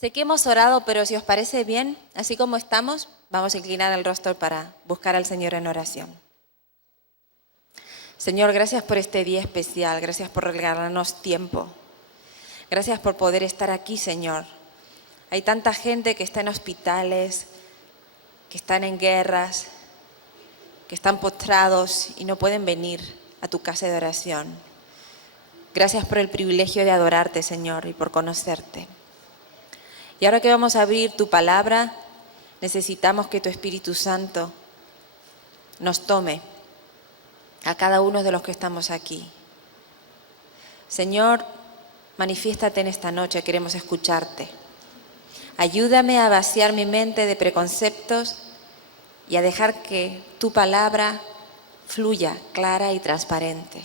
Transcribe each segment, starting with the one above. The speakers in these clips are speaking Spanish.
Sé que hemos orado, pero si os parece bien, así como estamos, vamos a inclinar el rostro para buscar al Señor en oración. Señor, gracias por este día especial, gracias por regalarnos tiempo. Gracias por poder estar aquí, Señor. Hay tanta gente que está en hospitales, que están en guerras, que están postrados y no pueden venir a tu casa de oración. Gracias por el privilegio de adorarte, Señor, y por conocerte. Y ahora que vamos a abrir tu palabra, necesitamos que tu Espíritu Santo nos tome a cada uno de los que estamos aquí. Señor, manifiéstate en esta noche, queremos escucharte. Ayúdame a vaciar mi mente de preconceptos y a dejar que tu palabra fluya clara y transparente.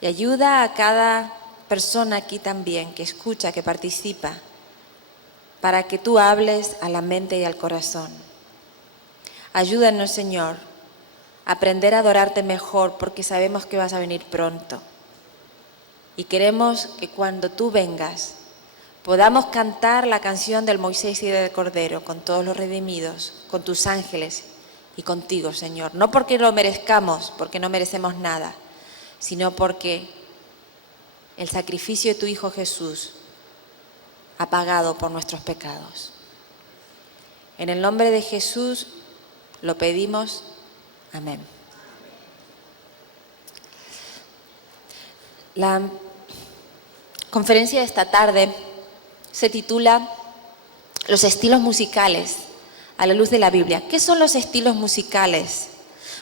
Y ayuda a cada persona aquí también que escucha, que participa, para que tú hables a la mente y al corazón. Ayúdanos, Señor, a aprender a adorarte mejor porque sabemos que vas a venir pronto. Y queremos que cuando tú vengas podamos cantar la canción del Moisés y del Cordero con todos los redimidos, con tus ángeles y contigo, Señor. No porque lo merezcamos, porque no merecemos nada, sino porque el sacrificio de tu Hijo Jesús ha pagado por nuestros pecados. En el nombre de Jesús lo pedimos. Amén. La conferencia de esta tarde se titula Los estilos musicales a la luz de la Biblia. ¿Qué son los estilos musicales?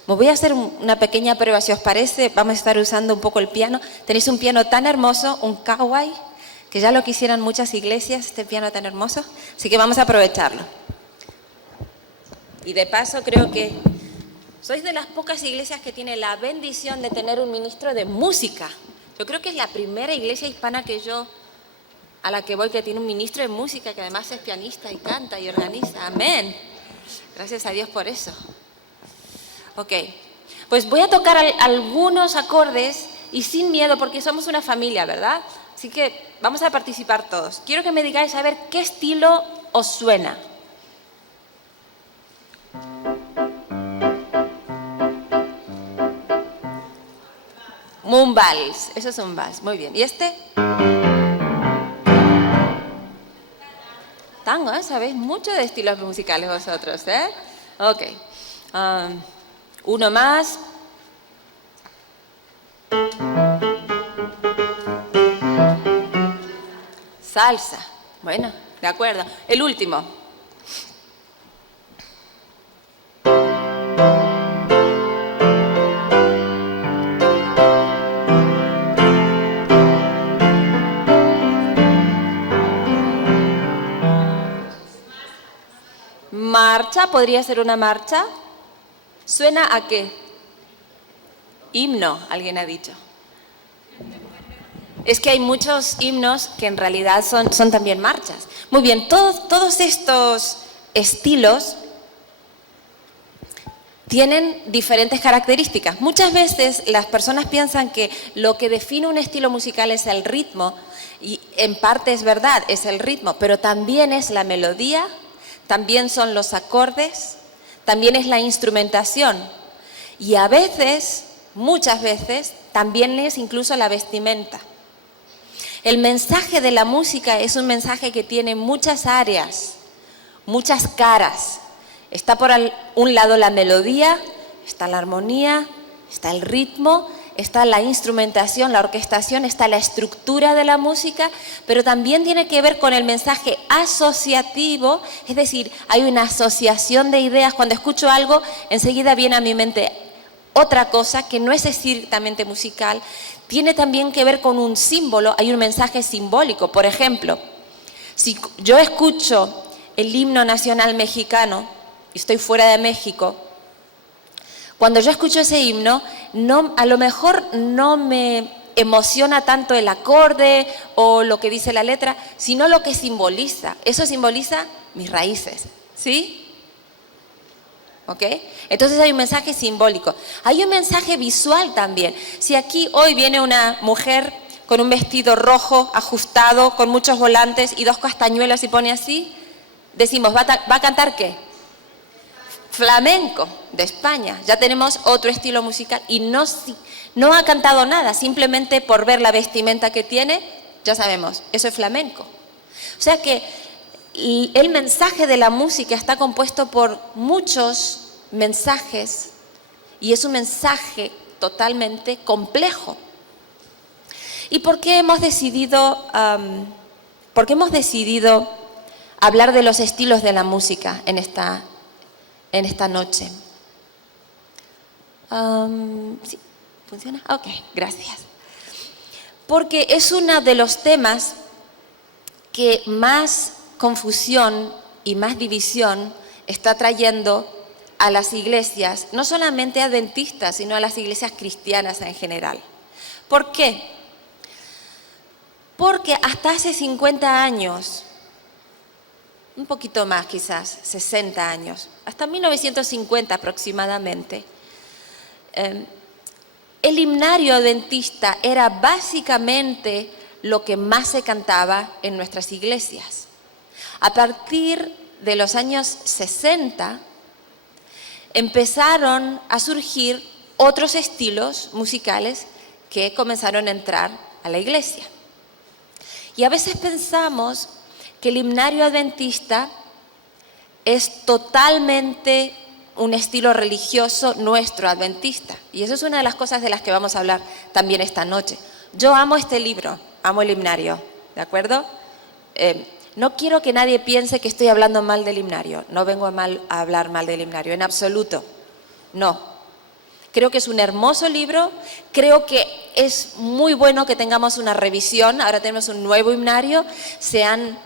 Me voy a hacer una pequeña prueba, si os parece. Vamos a estar usando un poco el piano. Tenéis un piano tan hermoso, un Kawai, que ya lo quisieran muchas iglesias, este piano tan hermoso. Así que vamos a aprovecharlo. Y de paso creo que sois de las pocas iglesias que tiene la bendición de tener un ministro de música. Yo creo que es la primera iglesia hispana a la que voy que tiene un ministro de música que además es pianista y canta y organiza. Amén. Gracias a Dios por eso. Ok, pues voy a tocar algunos acordes y sin miedo porque somos una familia, ¿verdad? Así que vamos a participar todos. Quiero que me digáis a ver qué estilo os suena. Un vals, eso es un vals, muy bien. ¿Y este? Tango, ¿eh? Sabéis mucho de estilos musicales vosotros, ¿eh? Ok. Uno más. Salsa. Bueno, de acuerdo. El último. Marcha, podría ser una marcha. ¿Suena a qué? Himno, alguien ha dicho. Es que hay muchos himnos que en realidad son también marchas. Muy bien, todos estos estilos tienen diferentes características. Muchas veces las personas piensan que lo que define un estilo musical es el ritmo, y en parte es verdad, es el ritmo, pero también es la melodía, también son los acordes, también es la instrumentación y a veces, muchas veces, también es incluso la vestimenta. El mensaje de la música es un mensaje que tiene muchas áreas, muchas caras. Está por un lado la melodía, está la armonía, está el ritmo, está la instrumentación, la orquestación, está la estructura de la música, pero también tiene que ver con el mensaje asociativo, es decir, hay una asociación de ideas. Cuando escucho algo, enseguida viene a mi mente otra cosa que no es estrictamente musical, tiene también que ver con un símbolo, hay un mensaje simbólico. Por ejemplo, si yo escucho el himno nacional mexicano y estoy fuera de México, cuando yo escucho ese himno, a lo mejor no me emociona tanto el acorde o lo que dice la letra, sino lo que simboliza. Eso simboliza mis raíces, ¿sí? ¿Ok? Entonces hay un mensaje simbólico. Hay un mensaje visual también. Si aquí hoy viene una mujer con un vestido rojo, ajustado, con muchos volantes y 2 castañuelas y pone así, decimos, ¿va a cantar qué? Flamenco de España. Ya tenemos otro estilo musical y no ha cantado nada, simplemente por ver la vestimenta que tiene, ya sabemos, eso es flamenco. O sea que el mensaje de la música está compuesto por muchos mensajes y es un mensaje totalmente complejo. ¿Y por qué hemos decidido hablar de los estilos de la música en esta noche? ¿Sí? ¿Funciona? Ok, gracias. Porque es uno de los temas que más confusión y más división está trayendo a las iglesias, no solamente adventistas, sino a las iglesias cristianas en general. ¿Por qué? Porque hasta hace 50 años, un poquito más quizás, 60 años, hasta 1950 aproximadamente, el himnario adventista era básicamente lo que más se cantaba en nuestras iglesias. A partir de los años 60 empezaron a surgir otros estilos musicales que comenzaron a entrar a la iglesia. Y a veces pensamos que el himnario adventista es totalmente un estilo religioso nuestro adventista. Y eso es una de las cosas de las que vamos a hablar también esta noche. Yo amo este libro, amo el himnario, ¿de acuerdo? No quiero que nadie piense que estoy hablando mal del himnario. No vengo a hablar mal del himnario, en absoluto. No. Creo que es un hermoso libro, creo que es muy bueno que tengamos una revisión, ahora tenemos un nuevo himnario, se han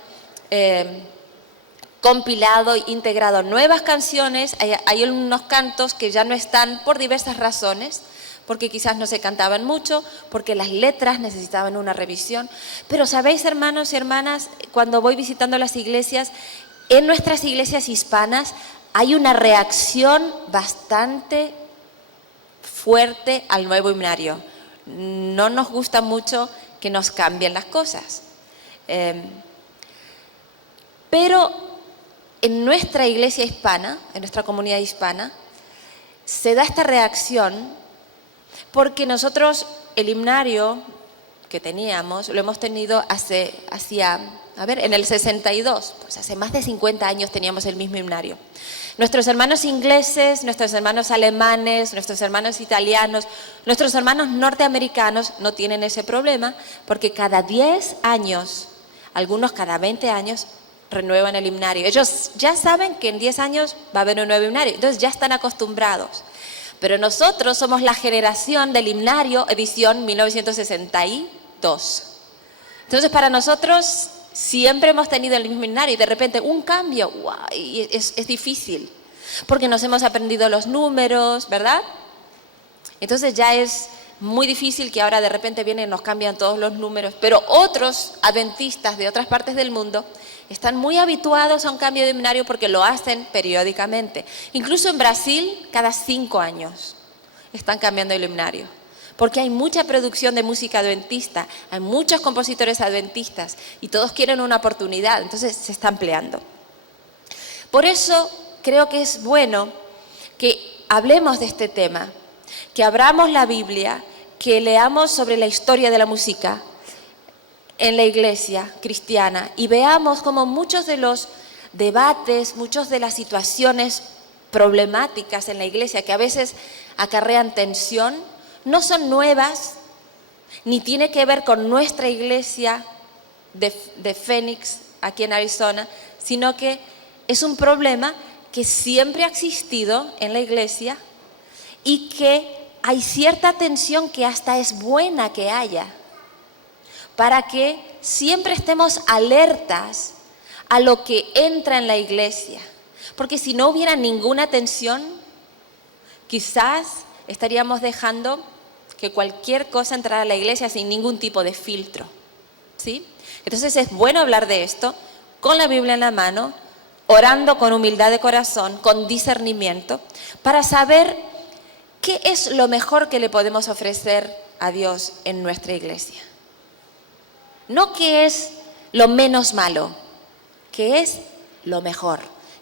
compilado e integrado nuevas canciones, hay unos cantos que ya no están por diversas razones, porque quizás no se cantaban mucho, porque las letras necesitaban una revisión. Pero sabéis, hermanos y hermanas, cuando voy visitando las iglesias, en nuestras iglesias hispanas hay una reacción bastante fuerte al nuevo himnario. No nos gusta mucho que nos cambien las cosas. Pero en nuestra iglesia hispana, en nuestra comunidad hispana, se da esta reacción porque nosotros el himnario que teníamos, lo hemos tenido en el 62, pues hace más de 50 años teníamos el mismo himnario. Nuestros hermanos ingleses, nuestros hermanos alemanes, nuestros hermanos italianos, nuestros hermanos norteamericanos no tienen ese problema porque cada 10 años, algunos cada 20 años, renuevan el himnario. Ellos ya saben que en 10 años va a haber un nuevo himnario, entonces ya están acostumbrados. Pero nosotros somos la generación del himnario edición 1962. Entonces para nosotros siempre hemos tenido el mismo himnario y de repente un cambio, ¡wow! Y es difícil, porque nos hemos aprendido los números, ¿verdad? Entonces ya es muy difícil que ahora de repente vienen y nos cambian todos los números, pero otros adventistas de otras partes del mundo están muy habituados a un cambio de himnario porque lo hacen periódicamente. Incluso en Brasil, cada 5 años están cambiando el himnario. Porque hay mucha producción de música adventista, hay muchos compositores adventistas y todos quieren una oportunidad, entonces se está ampliando. Por eso creo que es bueno que hablemos de este tema, que abramos la Biblia, que leamos sobre la historia de la música en la iglesia cristiana y veamos cómo muchos de los debates, muchas de las situaciones problemáticas en la iglesia que a veces acarrean tensión, no son nuevas, ni tiene que ver con nuestra iglesia de Phoenix, aquí en Arizona, sino que es un problema que siempre ha existido en la iglesia y que hay cierta tensión que hasta es buena que haya, para que siempre estemos alertas a lo que entra en la iglesia. Porque si no hubiera ninguna tensión, quizás estaríamos dejando que cualquier cosa entrara a la iglesia sin ningún tipo de filtro, ¿sí? Entonces es bueno hablar de esto con la Biblia en la mano, orando con humildad de corazón, con discernimiento, para saber qué es lo mejor que le podemos ofrecer a Dios en nuestra iglesia. No que es lo menos malo, que es lo mejor,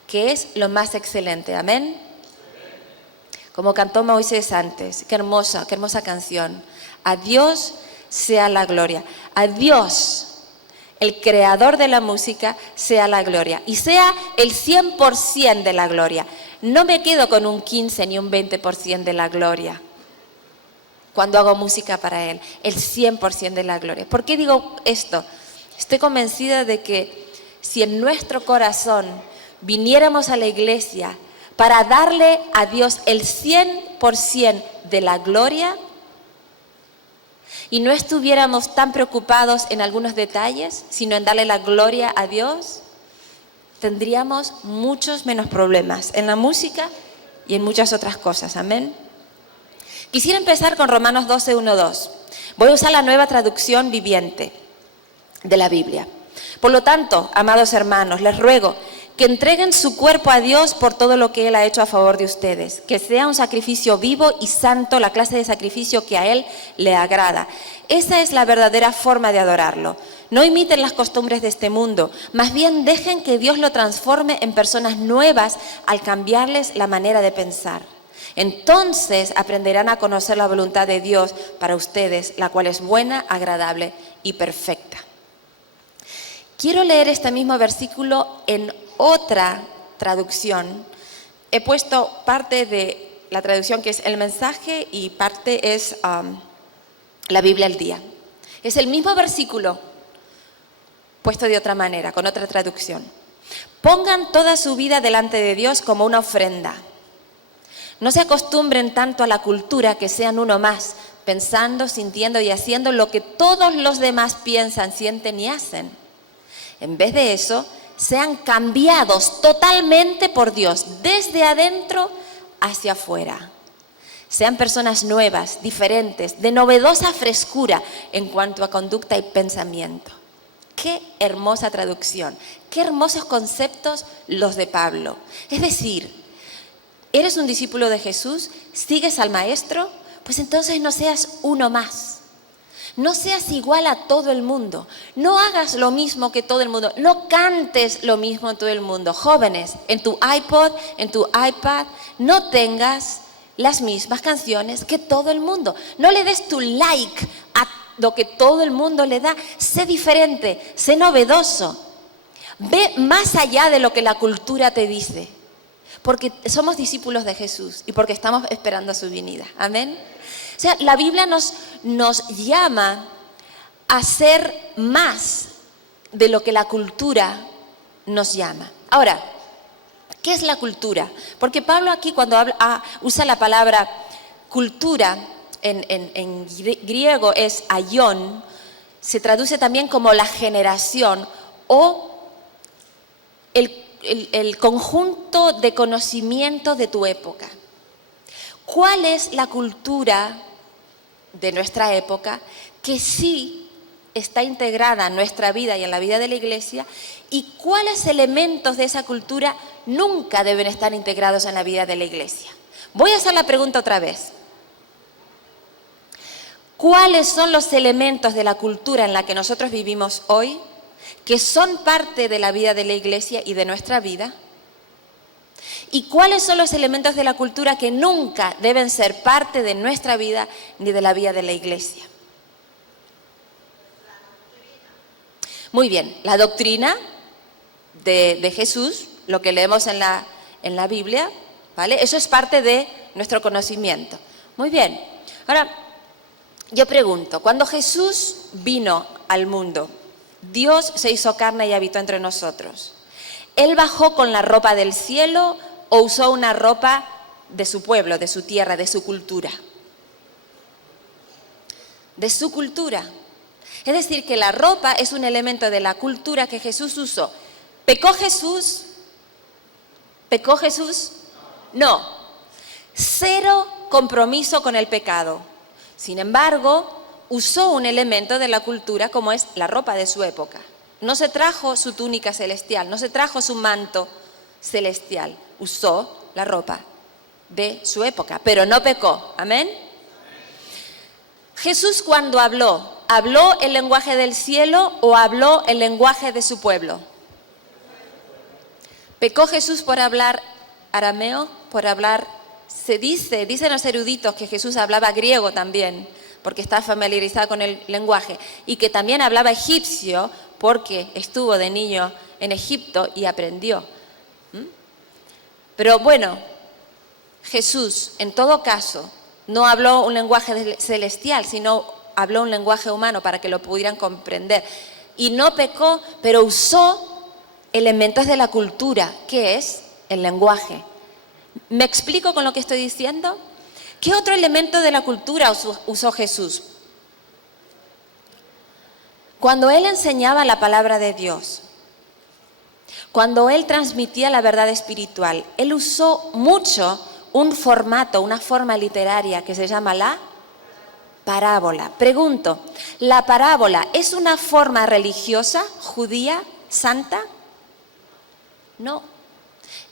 que es lo más excelente. Amén. Como cantó Moisés antes, qué hermosa canción. A Dios sea la gloria. A Dios, el creador de la música, sea la gloria. Y sea el 100% de la gloria. No me quedo con un 15 ni un 20% de la gloria cuando hago música para Él. El 100% de la gloria. ¿Por qué digo esto? Estoy convencida de que si en nuestro corazón viniéramos a la iglesia para darle a Dios el 100% de la gloria y no estuviéramos tan preocupados en algunos detalles, sino en darle la gloria a Dios, tendríamos muchos menos problemas en la música y en muchas otras cosas. Amén. Quisiera empezar con Romanos 12, 1, 2. Voy a usar la Nueva Traducción Viviente de la Biblia. Por lo tanto, amados hermanos, les ruego que entreguen su cuerpo a Dios por todo lo que Él ha hecho a favor de ustedes, que sea un sacrificio vivo y santo, la clase de sacrificio que a Él le agrada. Esa es la verdadera forma de adorarlo. No imiten las costumbres de este mundo, más bien dejen que Dios lo transforme en personas nuevas al cambiarles la manera de pensar. Entonces aprenderán a conocer la voluntad de Dios para ustedes, la cual es buena, agradable y perfecta. Quiero leer este mismo versículo en otra traducción. He puesto parte de la traducción que es el mensaje y parte es la Biblia al día. Es el mismo versículo puesto de otra manera, con otra traducción. Pongan toda su vida delante de Dios como una ofrenda. No se acostumbren tanto a la cultura que sean uno más, pensando, sintiendo y haciendo lo que todos los demás piensan, sienten y hacen. En vez de eso, sean cambiados totalmente por Dios, desde adentro hacia afuera. Sean personas nuevas, diferentes, de novedosa frescura en cuanto a conducta y pensamiento. Qué hermosa traducción, qué hermosos conceptos los de Pablo. Es decir, ¿eres un discípulo de Jesús? ¿Sigues al Maestro? Pues entonces no seas uno más. No seas igual a todo el mundo. No hagas lo mismo que todo el mundo. No cantes lo mismo en todo el mundo. Jóvenes, en tu iPod, en tu iPad, no tengas las mismas canciones que todo el mundo. No le des tu like a lo que todo el mundo le da. Sé diferente, sé novedoso. Ve más allá de lo que la cultura te dice. Porque somos discípulos de Jesús y porque estamos esperando su venida. Amén. O sea, la Biblia nos llama a ser más de lo que la cultura nos llama. Ahora, ¿qué es la cultura? Porque Pablo aquí cuando usa la palabra cultura, en griego es aion, se traduce también como la generación o el conjunto de conocimiento de tu época. ¿Cuál es la cultura de nuestra época que sí está integrada en nuestra vida y en la vida de la iglesia? ¿Y cuáles elementos de esa cultura nunca deben estar integrados en la vida de la iglesia? Voy a hacer la pregunta otra vez. ¿Cuáles son los elementos de la cultura en la que nosotros vivimos hoy que son parte de la vida de la iglesia y de nuestra vida? ¿Y cuáles son los elementos de la cultura que nunca deben ser parte de nuestra vida ni de la vida de la iglesia? Muy bien, la doctrina de Jesús, lo que leemos en la Biblia, ¿vale? Eso es parte de nuestro conocimiento. Muy bien, ahora yo pregunto, cuando Jesús vino al mundo, Dios se hizo carne y habitó entre nosotros. ¿Él bajó con la ropa del cielo o usó una ropa de su pueblo, de su tierra, de su cultura? De su cultura. Es decir, que la ropa es un elemento de la cultura que Jesús usó. ¿Pecó Jesús? ¿Pecó Jesús? No. Cero compromiso con el pecado. Sin embargo, usó un elemento de la cultura como es la ropa de su época. No se trajo su túnica celestial, no se trajo su manto celestial. Usó la ropa de su época, pero no pecó. ¿Amén? Jesús cuando habló ¿habló el lenguaje del cielo o habló el lenguaje de su pueblo? ¿Pecó Jesús por hablar arameo? Dicen los eruditos que Jesús hablaba griego también, porque está familiarizado con el lenguaje, y que también hablaba egipcio porque estuvo de niño en Egipto y aprendió. Pero bueno, Jesús, en todo caso, no habló un lenguaje celestial, sino habló un lenguaje humano para que lo pudieran comprender. Y no pecó, pero usó elementos de la cultura, que es el lenguaje. ¿Me explico con lo que estoy diciendo? ¿Qué otro elemento de la cultura usó Jesús? Cuando Él enseñaba la palabra de Dios, cuando Él transmitía la verdad espiritual, Él usó mucho un formato, una forma literaria que se llama la parábola. Pregunto, ¿la parábola es una forma religiosa, judía, santa? No,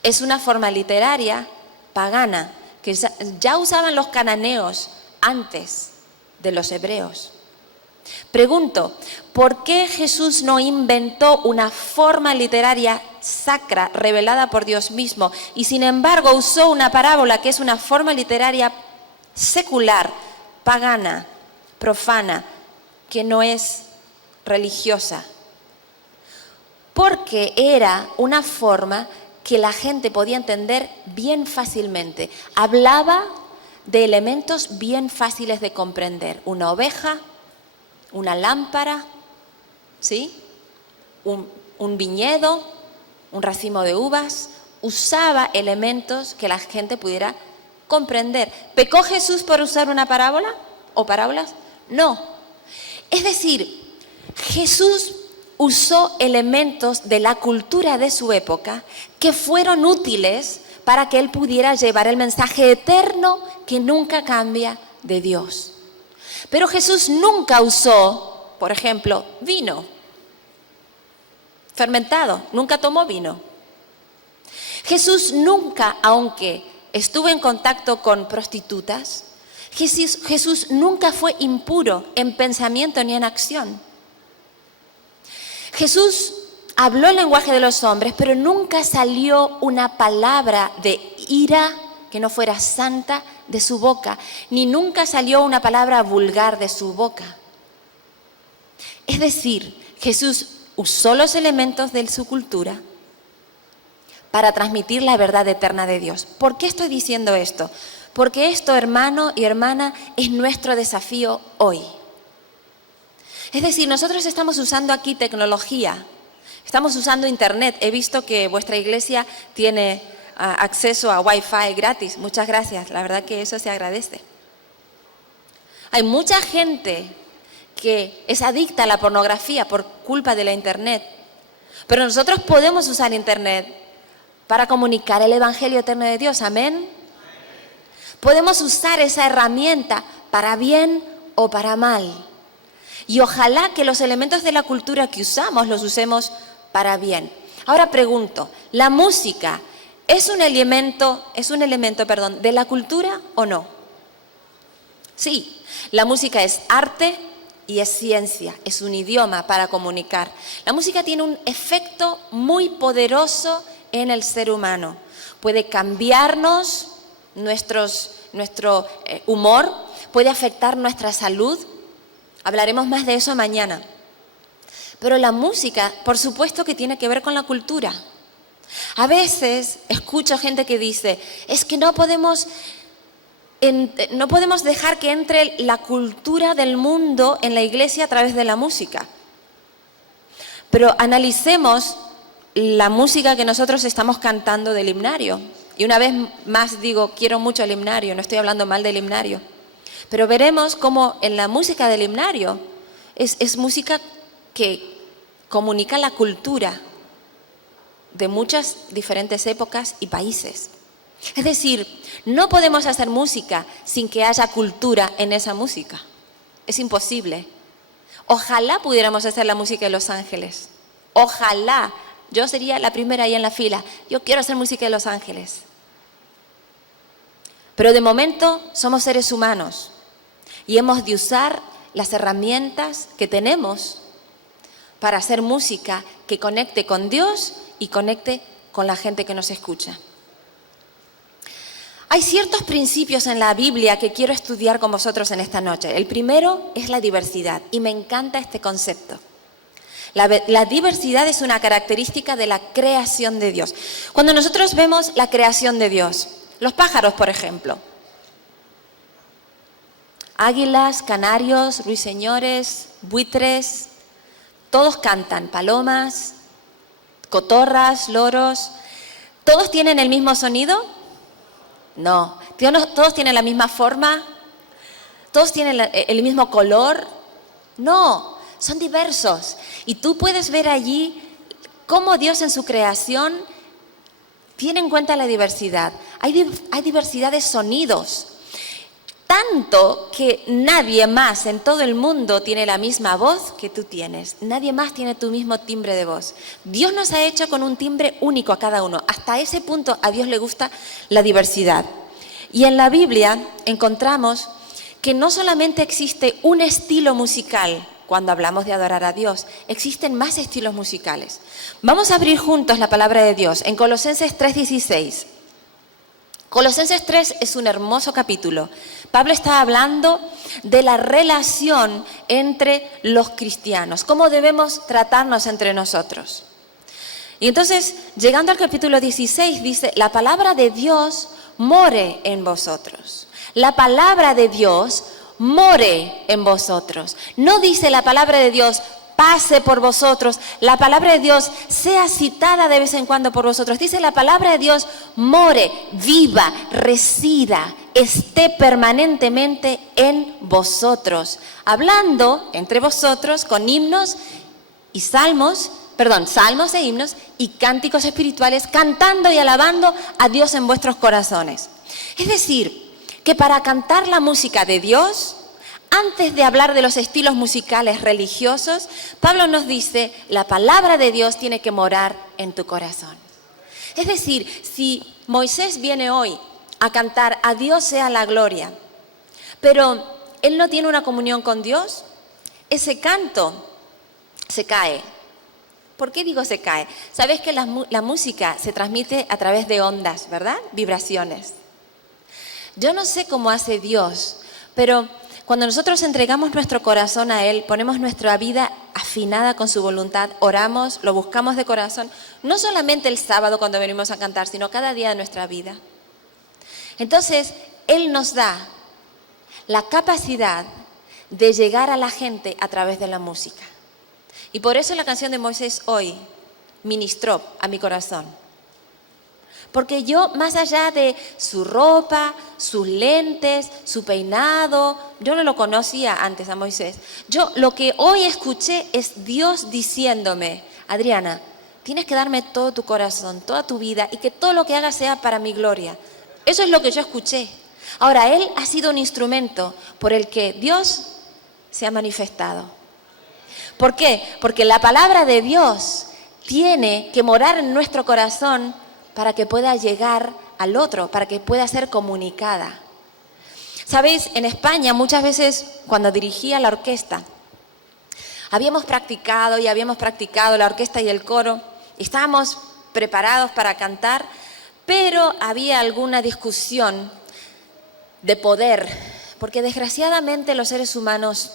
es una forma literaria, pagana, que ya usaban los cananeos antes de los hebreos. Pregunto, ¿por qué Jesús no inventó una forma literaria sacra revelada por Dios mismo y sin embargo usó una parábola que es una forma literaria secular, pagana, profana, que no es religiosa? Porque era una forma que la gente podía entender bien fácilmente. Hablaba de elementos bien fáciles de comprender. Una oveja, una lámpara, ¿sí? Un viñedo, un racimo de uvas. Usaba elementos que la gente pudiera comprender. ¿Pecó Jesús por usar una parábola o parábolas? No. Es decir, Jesús usó elementos de la cultura de su época que fueron útiles para que él pudiera llevar el mensaje eterno que nunca cambia de Dios. Pero Jesús nunca usó, por ejemplo, vino fermentado, nunca tomó vino. Jesús nunca, aunque estuvo en contacto con prostitutas, Jesús nunca fue impuro en pensamiento ni en acción. Jesús habló el lenguaje de los hombres, pero nunca salió una palabra de ira que no fuera santa de su boca, ni nunca salió una palabra vulgar de su boca. Es decir, Jesús usó los elementos de su cultura para transmitir la verdad eterna de Dios. ¿Por qué estoy diciendo esto? Porque esto, hermano y hermana, es nuestro desafío hoy. Es decir, nosotros estamos usando aquí tecnología, estamos usando internet. He visto que vuestra iglesia tiene acceso a Wi-Fi gratis. Muchas gracias, la verdad que eso se agradece. Hay mucha gente que es adicta a la pornografía por culpa de la internet, pero nosotros podemos usar internet para comunicar el evangelio eterno de Dios. Amén. Podemos usar esa herramienta para bien o para mal. Y ojalá que los elementos de la cultura que usamos los usemos para bien. Ahora pregunto, ¿la música es un elemento, de la cultura o no? Sí, la música es arte y es ciencia, es un idioma para comunicar. La música tiene un efecto muy poderoso en el ser humano. Puede cambiarnos nuestro humor, puede afectar nuestra salud. Hablaremos más de eso mañana. Pero la música, por supuesto que tiene que ver con la cultura. A veces escucho gente que dice, es que no podemos dejar que entre la cultura del mundo en la iglesia a través de la música. Pero analicemos la música que nosotros estamos cantando del himnario. Y una vez más digo, quiero mucho el himnario, no estoy hablando mal del himnario. Pero veremos cómo en la música del himnario es música que comunica la cultura de muchas diferentes épocas y países. Es decir, no podemos hacer música sin que haya cultura en esa música. Es imposible. Ojalá pudiéramos hacer la música de Los Ángeles. Ojalá. Yo sería la primera ahí en la fila. Yo quiero hacer música de Los Ángeles. Pero de momento somos seres humanos y hemos de usar las herramientas que tenemos para hacer música que conecte con Dios y conecte con la gente que nos escucha. Hay ciertos principios en la Biblia que quiero estudiar con vosotros en esta noche. El primero es la diversidad, y me encanta este concepto. La diversidad es una característica de la creación de Dios. Cuando nosotros vemos la creación de Dios, los pájaros, por ejemplo, águilas, canarios, ruiseñores, buitres, todos cantan, palomas, cotorras, loros. ¿Todos tienen el mismo sonido? No. ¿Todos tienen la misma forma? ¿Todos tienen el mismo color? No, son diversos. Y tú puedes ver allí cómo Dios en su creación tiene en cuenta la diversidad. Hay diversidad de sonidos. Tanto que nadie más en todo el mundo tiene la misma voz que tú tienes. Nadie más tiene tu mismo timbre de voz. Dios nos ha hecho con un timbre único a cada uno. Hasta ese punto a Dios le gusta la diversidad. Y en la Biblia encontramos que no solamente existe un estilo musical cuando hablamos de adorar a Dios, existen más estilos musicales. Vamos a abrir juntos la palabra de Dios en Colosenses 3:16. Colosenses 3 es un hermoso capítulo. Pablo está hablando de la relación entre los cristianos, cómo debemos tratarnos entre nosotros. Y entonces, llegando al capítulo 16, dice, la palabra de Dios more en vosotros. La palabra de Dios more en vosotros. No dice la palabra de Dios pase por vosotros, la palabra de Dios sea citada de vez en cuando por vosotros. Dice la palabra de Dios more, viva, resida, esté permanentemente en vosotros. Hablando entre vosotros con himnos y salmos e himnos y cánticos espirituales, cantando y alabando a Dios en vuestros corazones. Es decir, que para cantar la música de Dios, antes de hablar de los estilos musicales religiosos, Pablo nos dice, la palabra de Dios tiene que morar en tu corazón. Es decir, si Moisés viene hoy a cantar a Dios sea la gloria, pero él no tiene una comunión con Dios, ese canto se cae. ¿Por qué digo se cae? Sabes que la música se transmite a través de ondas, ¿verdad? Vibraciones. Yo no sé cómo hace Dios, pero cuando nosotros entregamos nuestro corazón a Él, ponemos nuestra vida afinada con su voluntad, oramos, lo buscamos de corazón, no solamente el sábado cuando venimos a cantar, sino cada día de nuestra vida. Entonces, Él nos da la capacidad de llegar a la gente a través de la música. Y por eso la canción de Moisés hoy ministró a mi corazón. Porque yo, más allá de su ropa, sus lentes, su peinado, yo no lo conocía antes a Moisés. Yo lo que hoy escuché es Dios diciéndome, Adriana, tienes que darme todo tu corazón, toda tu vida y que todo lo que hagas sea para mi gloria. Eso es lo que yo escuché. Ahora, Él ha sido un instrumento por el que Dios se ha manifestado. ¿Por qué? Porque la palabra de Dios tiene que morar en nuestro corazón para que pueda llegar al otro, para que pueda ser comunicada. Sabéis, en España muchas veces cuando dirigía la orquesta, habíamos practicado la orquesta y el coro, estábamos preparados para cantar, pero había alguna discusión de poder, porque desgraciadamente los seres humanos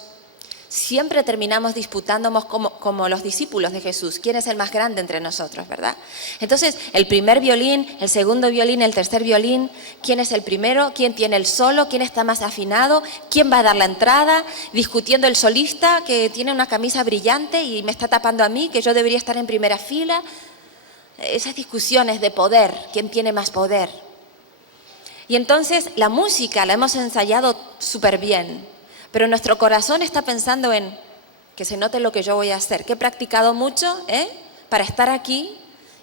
siempre terminamos disputándonos como los discípulos de Jesús. ¿Quién es el más grande entre nosotros, verdad? Entonces, el primer violín, el segundo violín, el tercer violín, ¿quién es el primero? ¿Quién tiene el solo? ¿Quién está más afinado? ¿Quién va a dar la entrada? Discutiendo el solista que tiene una camisa brillante y me está tapando a mí, que yo debería estar en primera fila. Esas discusiones de poder, ¿quién tiene más poder? Y entonces la música la hemos ensayado súper bien. Pero nuestro corazón está pensando en que se note lo que yo voy a hacer, que he practicado mucho para estar aquí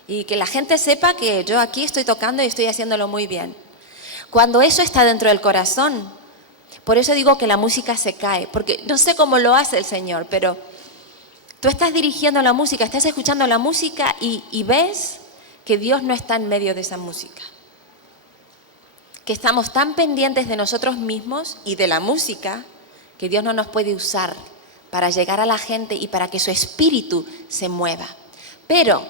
y que la gente sepa que yo aquí estoy tocando y estoy haciéndolo muy bien. Cuando eso está dentro del corazón, por eso digo que la música se cae, porque no sé cómo lo hace el Señor, pero tú estás dirigiendo la música, estás escuchando la música y ves que Dios no está en medio de esa música. Que estamos tan pendientes de nosotros mismos y de la música que Dios no nos puede usar para llegar a la gente y para que su espíritu se mueva. Pero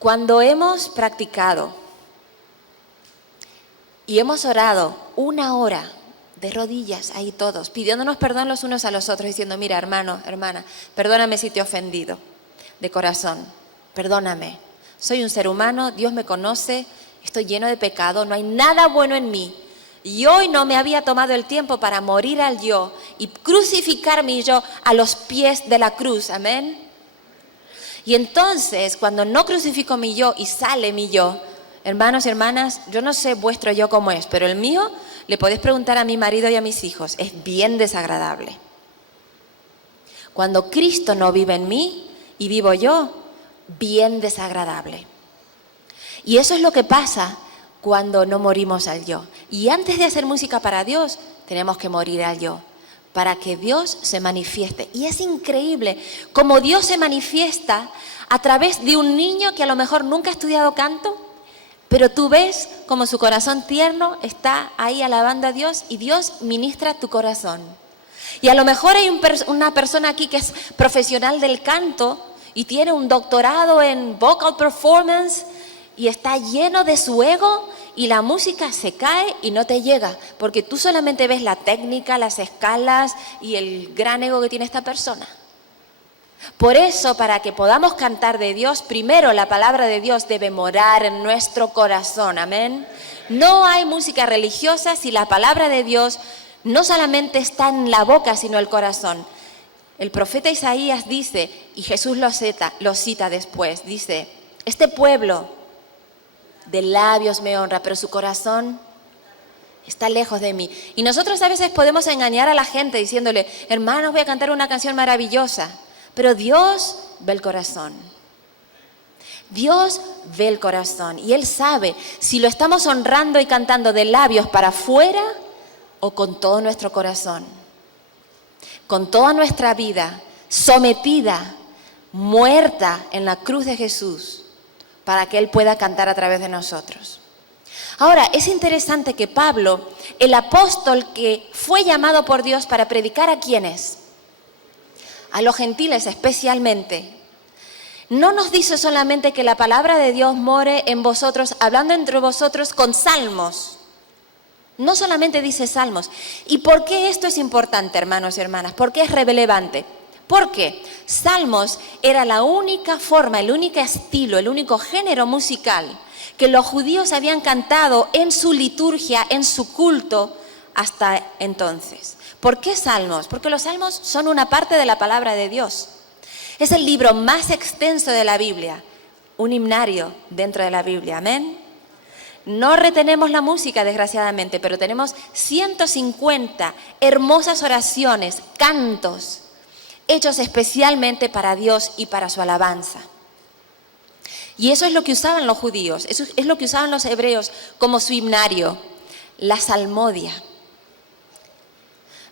cuando hemos practicado y hemos orado 1 hora de rodillas ahí todos, pidiéndonos perdón los unos a los otros, diciendo, mira, hermano, hermana, perdóname si te he ofendido de corazón, perdóname. Soy un ser humano, Dios me conoce, estoy lleno de pecado, no hay nada bueno en mí. Y hoy no me había tomado el tiempo para morir al yo y crucificar mi yo a los pies de la cruz, amén. Y entonces, cuando no crucifico mi yo y sale mi yo, hermanos y hermanas, yo no sé vuestro yo cómo es, pero el mío, le podéis preguntar a mi marido y a mis hijos, es bien desagradable. Cuando Cristo no vive en mí y vivo yo, bien desagradable. Y eso es lo que pasa cuando no morimos al yo. Y antes de hacer música para Dios, tenemos que morir al yo, para que Dios se manifieste. Y es increíble cómo Dios se manifiesta a través de un niño que a lo mejor nunca ha estudiado canto, pero tú ves como su corazón tierno está ahí alabando a Dios y Dios ministra tu corazón. Y a lo mejor hay una persona aquí que es profesional del canto y tiene un doctorado en vocal performance y está lleno de su ego y la música se cae y no te llega, porque tú solamente ves la técnica, las escalas y el gran ego que tiene esta persona. Por eso, para que podamos cantar de Dios, primero la palabra de Dios debe morar en nuestro corazón, amén. No hay música religiosa si la palabra de Dios no solamente está en la boca, sino en el corazón. El profeta Isaías dice, y Jesús lo cita después, dice, este pueblo de labios me honra, pero su corazón está lejos de mí. Y nosotros a veces podemos engañar a la gente diciéndole, hermanos, voy a cantar una canción maravillosa, pero Dios ve el corazón. Dios ve el corazón y Él sabe si lo estamos honrando y cantando de labios para afuera o con todo nuestro corazón, con toda nuestra vida sometida, muerta en la cruz de Jesús, para que Él pueda cantar a través de nosotros. Ahora, es interesante que Pablo, el apóstol que fue llamado por Dios para predicar a ¿quiénes? A los gentiles especialmente. No nos dice solamente que la palabra de Dios more en vosotros, hablando entre vosotros con salmos. No solamente dice salmos. ¿Y por qué esto es importante, hermanos y hermanas? ¿Por qué es relevante? Porque salmos era la única forma, el único estilo, el único género musical que los judíos habían cantado en su liturgia, en su culto hasta entonces. ¿Por qué salmos? Porque los salmos son una parte de la palabra de Dios. Es el libro más extenso de la Biblia, un himnario dentro de la Biblia, amén. No retenemos la música, desgraciadamente, pero tenemos 150 hermosas oraciones, cantos, hechos especialmente para Dios y para su alabanza. Y eso es lo que usaban los judíos, eso es lo que usaban los hebreos como su himnario, la salmodia.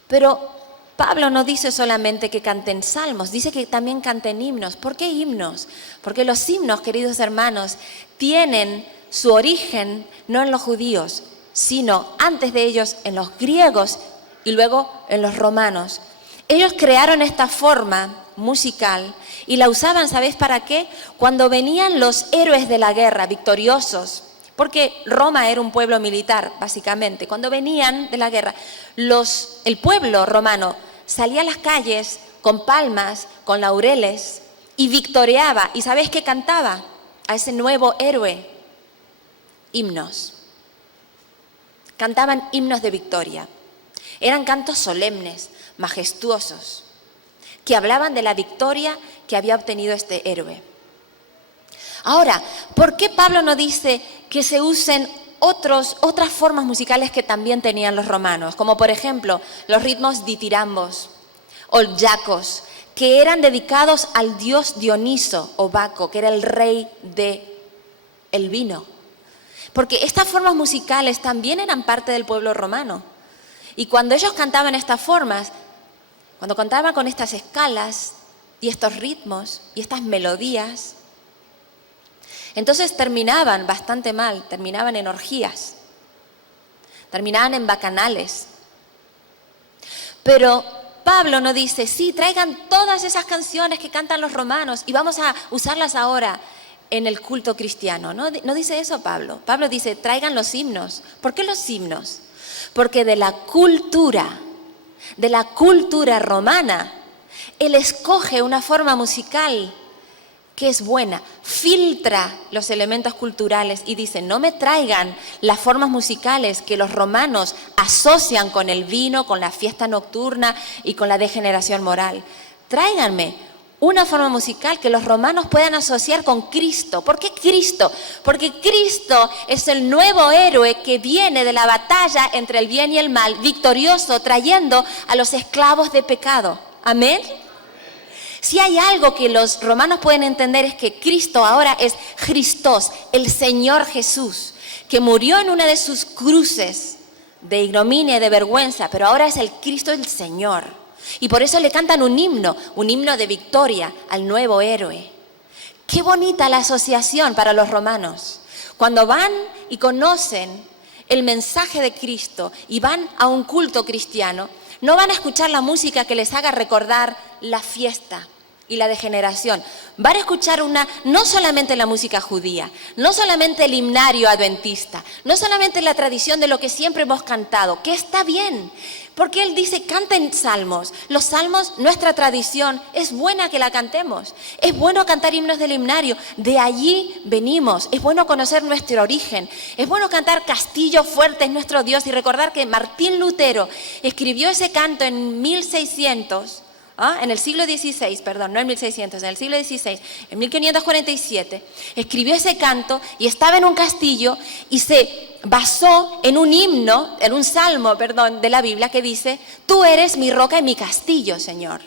Pero Pablo no dice solamente que canten salmos, dice que también canten himnos. ¿Por qué himnos? Porque los himnos, queridos hermanos, tienen su origen no en los judíos, sino antes de ellos en los griegos y luego en los romanos. Ellos crearon esta forma musical y la usaban, ¿sabéis para qué? Cuando venían los héroes de la guerra victoriosos, porque Roma era un pueblo militar, básicamente. Cuando venían de la guerra, el pueblo romano salía a las calles con palmas, con laureles y victoriaba. ¿Y sabéis qué cantaba? A ese nuevo héroe, himnos. Cantaban himnos de victoria. Eran cantos solemnes, majestuosos, que hablaban de la victoria que había obtenido este héroe. Ahora, ¿por qué Pablo no dice que se usen otras formas musicales que también tenían los romanos? Como por ejemplo, los ritmos ditirambos o yacos, que eran dedicados al dios Dioniso o Baco, que era el rey del vino. Porque estas formas musicales también eran parte del pueblo romano. Y cuando ellos cantaban estas formas, cuando cantaban con estas escalas y estos ritmos y estas melodías, entonces terminaban bastante mal, terminaban en orgías, terminaban en bacanales. Pero Pablo no dice, sí, traigan todas esas canciones que cantan los romanos y vamos a usarlas ahora en el culto cristiano. No dice eso Pablo. Pablo dice, traigan los himnos. ¿Por qué los himnos? Porque de la cultura romana, él escoge una forma musical que es buena, filtra los elementos culturales y dice, no me traigan las formas musicales que los romanos asocian con el vino, con la fiesta nocturna y con la degeneración moral. Tráiganme una forma musical que los romanos puedan asociar con Cristo. ¿Por qué Cristo? Porque Cristo es el nuevo héroe que viene de la batalla entre el bien y el mal, victorioso, trayendo a los esclavos de pecado. ¿Amén? Si hay algo que los romanos pueden entender es que Cristo ahora es Christos, el Señor Jesús, que murió en una de sus cruces de ignominia y de vergüenza, pero ahora es el Cristo el Señor. Y por eso le cantan un himno de victoria al nuevo héroe. Qué bonita la asociación para los romanos. Cuando van y conocen el mensaje de Cristo y van a un culto cristiano, no van a escuchar la música que les haga recordar la fiesta y la degeneración. Van a escuchar no solamente la música judía, no solamente el himnario adventista, no solamente la tradición de lo que siempre hemos cantado, que está bien, porque él dice, canten salmos. Los salmos, nuestra tradición, es buena que la cantemos. Es bueno cantar himnos del himnario, de allí venimos. Es bueno conocer nuestro origen. Es bueno cantar Castillo fuerte es nuestro Dios y recordar que Martín Lutero escribió ese canto en 1600, en el siglo XVI, perdón, no en 1600, en el siglo XVI, en 1547, escribió ese canto y estaba en un castillo y se basó en un himno, en un salmo, de la Biblia que dice, tú eres mi roca y mi castillo, Señor.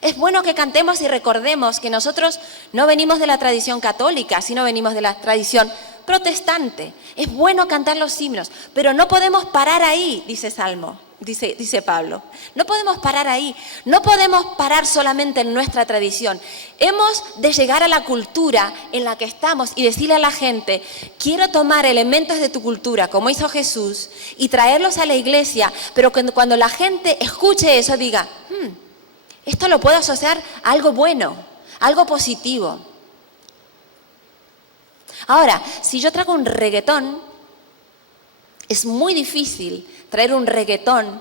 Es bueno que cantemos y recordemos que nosotros no venimos de la tradición católica, sino venimos de la tradición protestante. Es bueno cantar los himnos, pero no podemos parar ahí, dice Pablo. No podemos parar ahí, no podemos parar solamente en nuestra tradición. Hemos de llegar a la cultura en la que estamos y decirle a la gente, quiero tomar elementos de tu cultura, como hizo Jesús, y traerlos a la iglesia, pero cuando la gente escuche eso diga, esto lo puedo asociar a algo bueno, algo positivo. Ahora, si yo traigo un reggaetón, es muy difícil traer un reggaetón,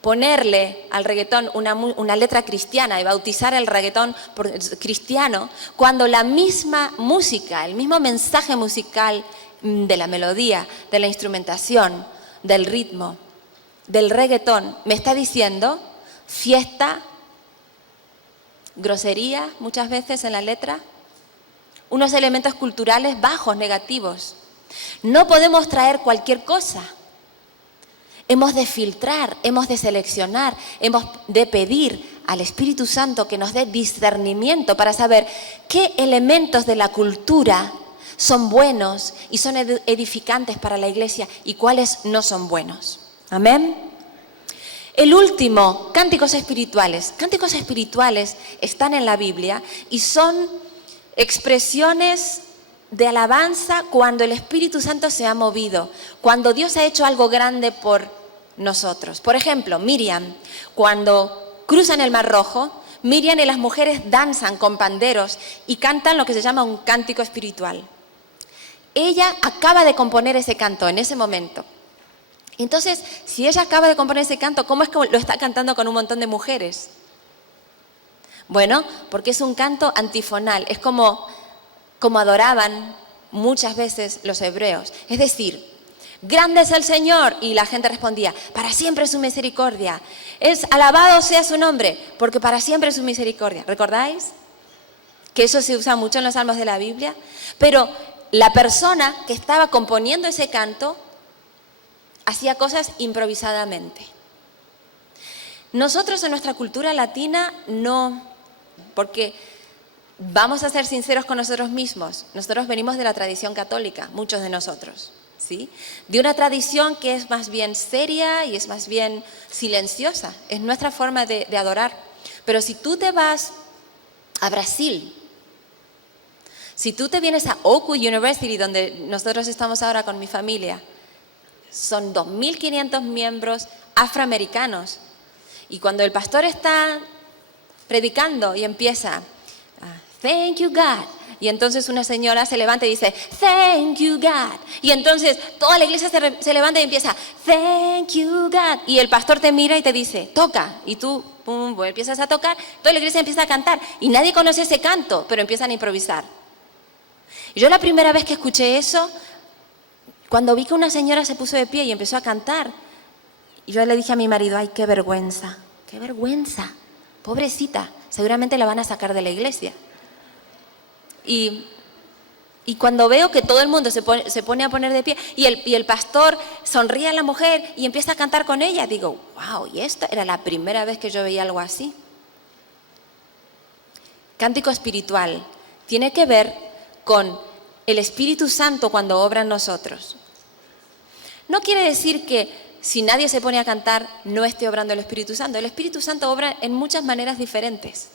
ponerle al reggaetón una letra cristiana y bautizar el reggaetón cristiano, cuando la misma música, el mismo mensaje musical de la melodía, de la instrumentación, del ritmo, del reggaetón, me está diciendo fiesta, grosería muchas veces en la letra, unos elementos culturales bajos, negativos. No podemos traer cualquier cosa. Hemos de filtrar, hemos de seleccionar, hemos de pedir al Espíritu Santo que nos dé discernimiento para saber qué elementos de la cultura son buenos y son edificantes para la iglesia y cuáles no son buenos. Amén. El último, cánticos espirituales. Cánticos espirituales están en la Biblia y son expresiones de alabanza cuando el Espíritu Santo se ha movido, cuando Dios ha hecho algo grande por nosotros. Por ejemplo, Miriam, cuando cruzan el Mar Rojo, Miriam y las mujeres danzan con panderos y cantan lo que se llama un cántico espiritual. Ella acaba de componer ese canto en ese momento. Entonces, si ella acaba de componer ese canto, ¿cómo es que lo está cantando con un montón de mujeres? Bueno, porque es un canto antifonal, es como adoraban muchas veces los hebreos. Es decir, grande es el Señor, y la gente respondía, para siempre es su misericordia. Es alabado sea su nombre, porque para siempre es su misericordia. ¿Recordáis? Que eso se usa mucho en los salmos de la Biblia. Pero la persona que estaba componiendo ese canto hacía cosas improvisadamente. Nosotros en nuestra cultura latina no, porque vamos a ser sinceros con nosotros mismos. Nosotros venimos de la tradición católica, muchos de nosotros, ¿sí? De una tradición que es más bien seria y es más bien silenciosa. Es nuestra forma de adorar. Pero si tú te vas a Brasil, si tú te vienes a Oak University, donde nosotros estamos ahora con mi familia, son 2.500 miembros afroamericanos. Y cuando el pastor está predicando y empieza, thank you God, y entonces una señora se levanta y dice, thank you God, y entonces toda la iglesia se levanta y empieza, thank you God, y el pastor te mira y te dice, toca, y tú pum, empiezas a tocar, toda la iglesia empieza a cantar, y nadie conoce ese canto, pero empiezan a improvisar. Y yo la primera vez que escuché eso, cuando vi que una señora se puso de pie y empezó a cantar, yo le dije a mi marido, ay, qué vergüenza, pobrecita, seguramente la van a sacar de la iglesia. Y cuando veo que todo el mundo se pone a poner de pie y el pastor sonríe a la mujer y empieza a cantar con ella, digo, wow, y esta era la primera vez que yo veía algo así. Cántico espiritual tiene que ver con el Espíritu Santo cuando obra en nosotros. No quiere decir que si nadie se pone a cantar no esté obrando el Espíritu Santo. El Espíritu Santo obra en muchas maneras diferentes.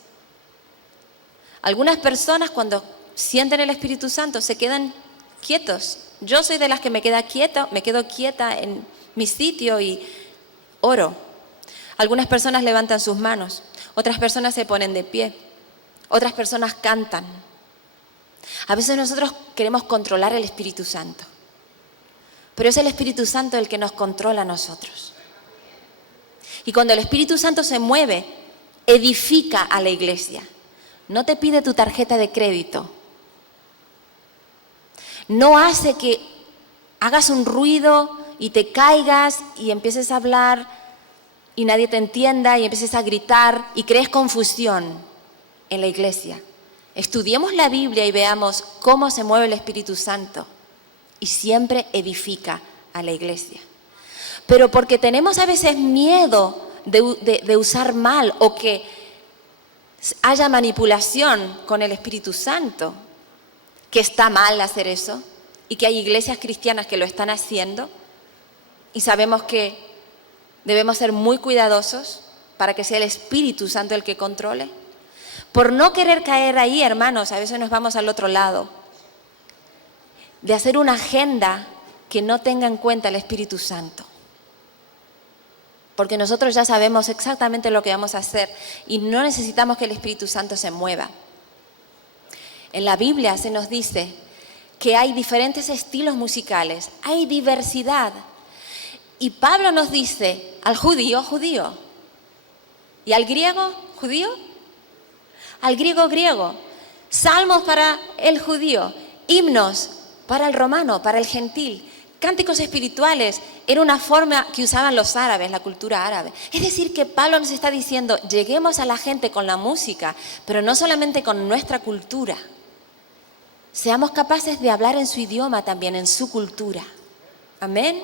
Algunas personas cuando sienten el Espíritu Santo se quedan quietos. Yo soy de las que me quedo quieta en mi sitio y oro. Algunas personas levantan sus manos, otras personas se ponen de pie, otras personas cantan. A veces nosotros queremos controlar el Espíritu Santo, pero es el Espíritu Santo el que nos controla a nosotros. Y cuando el Espíritu Santo se mueve, edifica a la iglesia. No te pide tu tarjeta de crédito. No hace que hagas un ruido y te caigas y empieces a hablar y nadie te entienda y empieces a gritar y crees confusión en la iglesia. Estudiemos la Biblia y veamos cómo se mueve el Espíritu Santo y siempre edifica a la iglesia. Pero porque tenemos a veces miedo de usar mal o que haya manipulación con el Espíritu Santo, que está mal hacer eso y que hay iglesias cristianas que lo están haciendo y sabemos que debemos ser muy cuidadosos para que sea el Espíritu Santo el que controle. Por no querer caer ahí, hermanos, a veces nos vamos al otro lado, de hacer una agenda que no tenga en cuenta el Espíritu Santo. Porque nosotros ya sabemos exactamente lo que vamos a hacer y no necesitamos que el Espíritu Santo se mueva. En la Biblia se nos dice que hay diferentes estilos musicales, hay diversidad. Y Pablo nos dice al judío, judío, y al griego, judío, al griego, griego, salmos para el judío, himnos para el romano, para el gentil, cánticos espirituales, era una forma que usaban los árabes, la cultura árabe. Es decir, que Pablo nos está diciendo, lleguemos a la gente con la música, pero no solamente con nuestra cultura. Seamos capaces de hablar en su idioma también, en su cultura. Amén.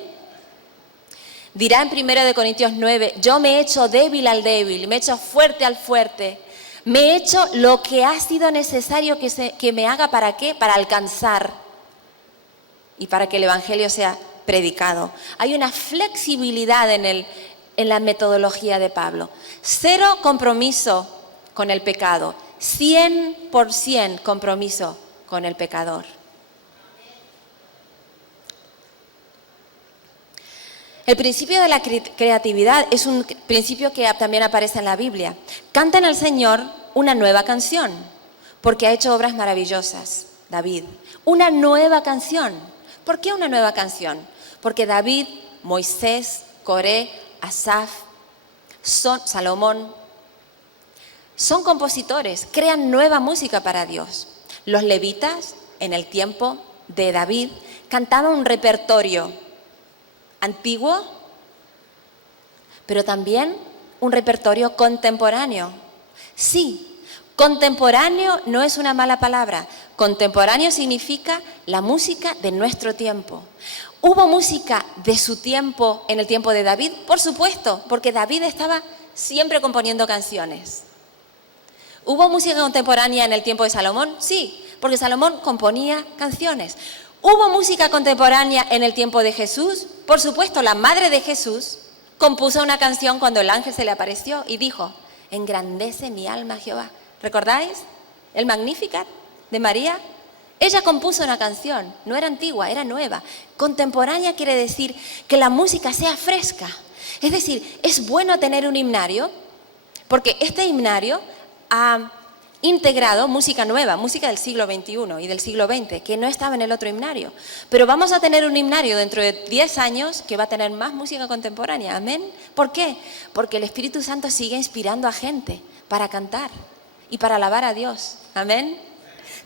Dirá en 1 Corintios 9, yo me he hecho débil al débil, me he hecho fuerte al fuerte. Me he hecho lo que ha sido necesario que me haga, ¿para qué? Para alcanzar y para que el Evangelio sea predicado. Hay una flexibilidad en la metodología de Pablo. 0 compromiso con el pecado, 100% compromiso con el pecador. El principio de la creatividad es un principio que también aparece en la Biblia. Canten al Señor una nueva canción, porque ha hecho obras maravillosas, David. Una nueva canción. ¿Por qué una nueva canción? Porque David, Moisés, Coré, Asaf, Salomón, son compositores, crean nueva música para Dios. Los levitas, en el tiempo de David, cantaban un repertorio antiguo, pero también un repertorio contemporáneo. Sí, contemporáneo no es una mala palabra. Contemporáneo significa la música de nuestro tiempo. ¿Hubo música de su tiempo en el tiempo de David? Por supuesto, porque David estaba siempre componiendo canciones. ¿Hubo música contemporánea en el tiempo de Salomón? Sí, porque Salomón componía canciones. ¿Hubo música contemporánea en el tiempo de Jesús? Por supuesto, la madre de Jesús compuso una canción cuando el ángel se le apareció y dijo, engrandece mi alma a Jehová. ¿Recordáis? El Magnificat de María. Ella compuso una canción, no era antigua, era nueva. Contemporánea quiere decir que la música sea fresca, Es decir, es bueno tener un himnario porque este himnario ha integrado música nueva, música del siglo XXI y del siglo XX, que no estaba en el otro himnario. Pero vamos a tener un himnario dentro de 10 años que va a tener más música contemporánea. ¿Amén? ¿Por qué? Porque el Espíritu Santo sigue inspirando a gente para cantar y para alabar a Dios. ¿Amén?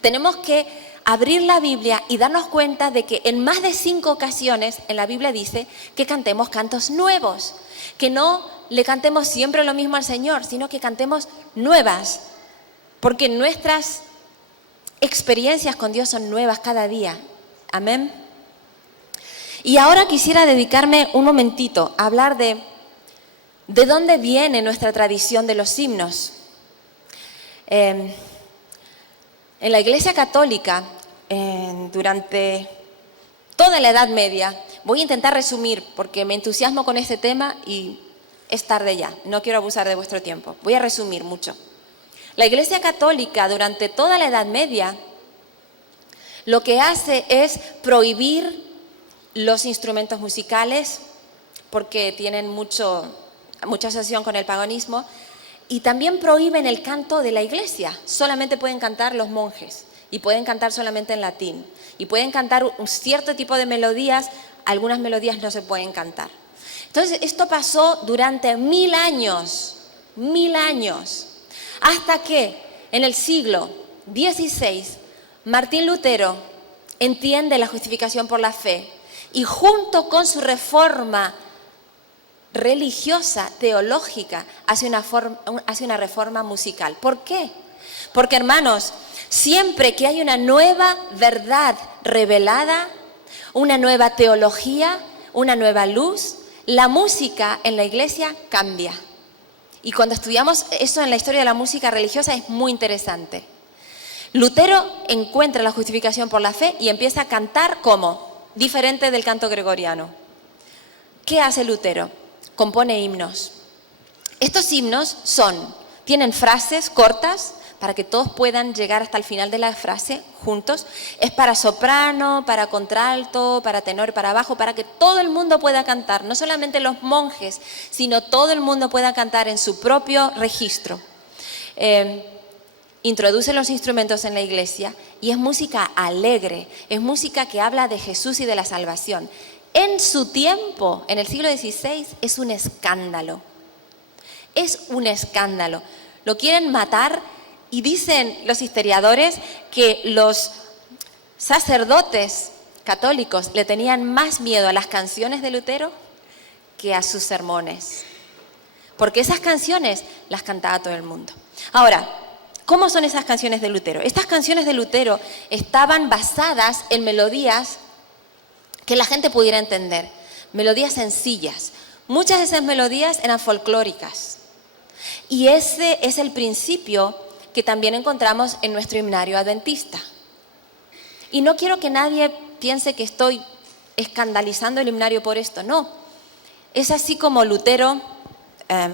Tenemos que abrir la Biblia y darnos cuenta de que en más de 5 ocasiones en la Biblia dice que cantemos cantos nuevos, que no le cantemos siempre lo mismo al Señor, sino que cantemos nuevas, porque nuestras experiencias con Dios son nuevas cada día. Amén. Y ahora quisiera dedicarme un momentito a hablar de dónde viene nuestra tradición de los himnos. En la Iglesia Católica, durante toda la Edad Media, voy a intentar resumir porque me entusiasmo con este tema y es tarde ya, no quiero abusar de vuestro tiempo. Voy a resumir mucho. La Iglesia Católica durante toda la Edad Media lo que hace es prohibir los instrumentos musicales porque tienen mucha asociación con el paganismo, y también prohíben el canto de la Iglesia. Solamente pueden cantar los monjes y pueden cantar solamente en latín y pueden cantar un cierto tipo de melodías, algunas melodías no se pueden cantar. Entonces esto pasó durante 1000 años, hasta que en el siglo XVI Martín Lutero entiende la justificación por la fe y junto con su reforma religiosa, teológica, hace una reforma musical. ¿Por qué? Porque, hermanos, siempre que hay una nueva verdad revelada, una nueva teología, una nueva luz, la música en la Iglesia cambia. Y cuando estudiamos eso en la historia de la música religiosa es muy interesante. Lutero encuentra la justificación por la fe y empieza a cantar como diferente del canto gregoriano. ¿Qué hace Lutero? Compone himnos. Estos himnos tienen frases cortas para que todos puedan llegar hasta el final de la frase juntos. Es para soprano, para contralto, para tenor, para bajo, para que todo el mundo pueda cantar. No solamente los monjes, sino todo el mundo pueda cantar en su propio registro. Introduce los instrumentos en la Iglesia y es música alegre, es música que habla de Jesús y de la salvación. En su tiempo, en el siglo XVI, es un escándalo. Es un escándalo. Lo quieren matar y dicen los historiadores que los sacerdotes católicos le tenían más miedo a las canciones de Lutero que a sus sermones. Porque esas canciones las cantaba todo el mundo. Ahora, ¿cómo son esas canciones de Lutero? Estas canciones de Lutero estaban basadas en melodías que la gente pudiera entender, melodías sencillas. Muchas de esas melodías eran folclóricas. Y ese es el principio que también encontramos en nuestro himnario adventista. Y no quiero que nadie piense que estoy escandalizando el himnario por esto, no. Es así como Lutero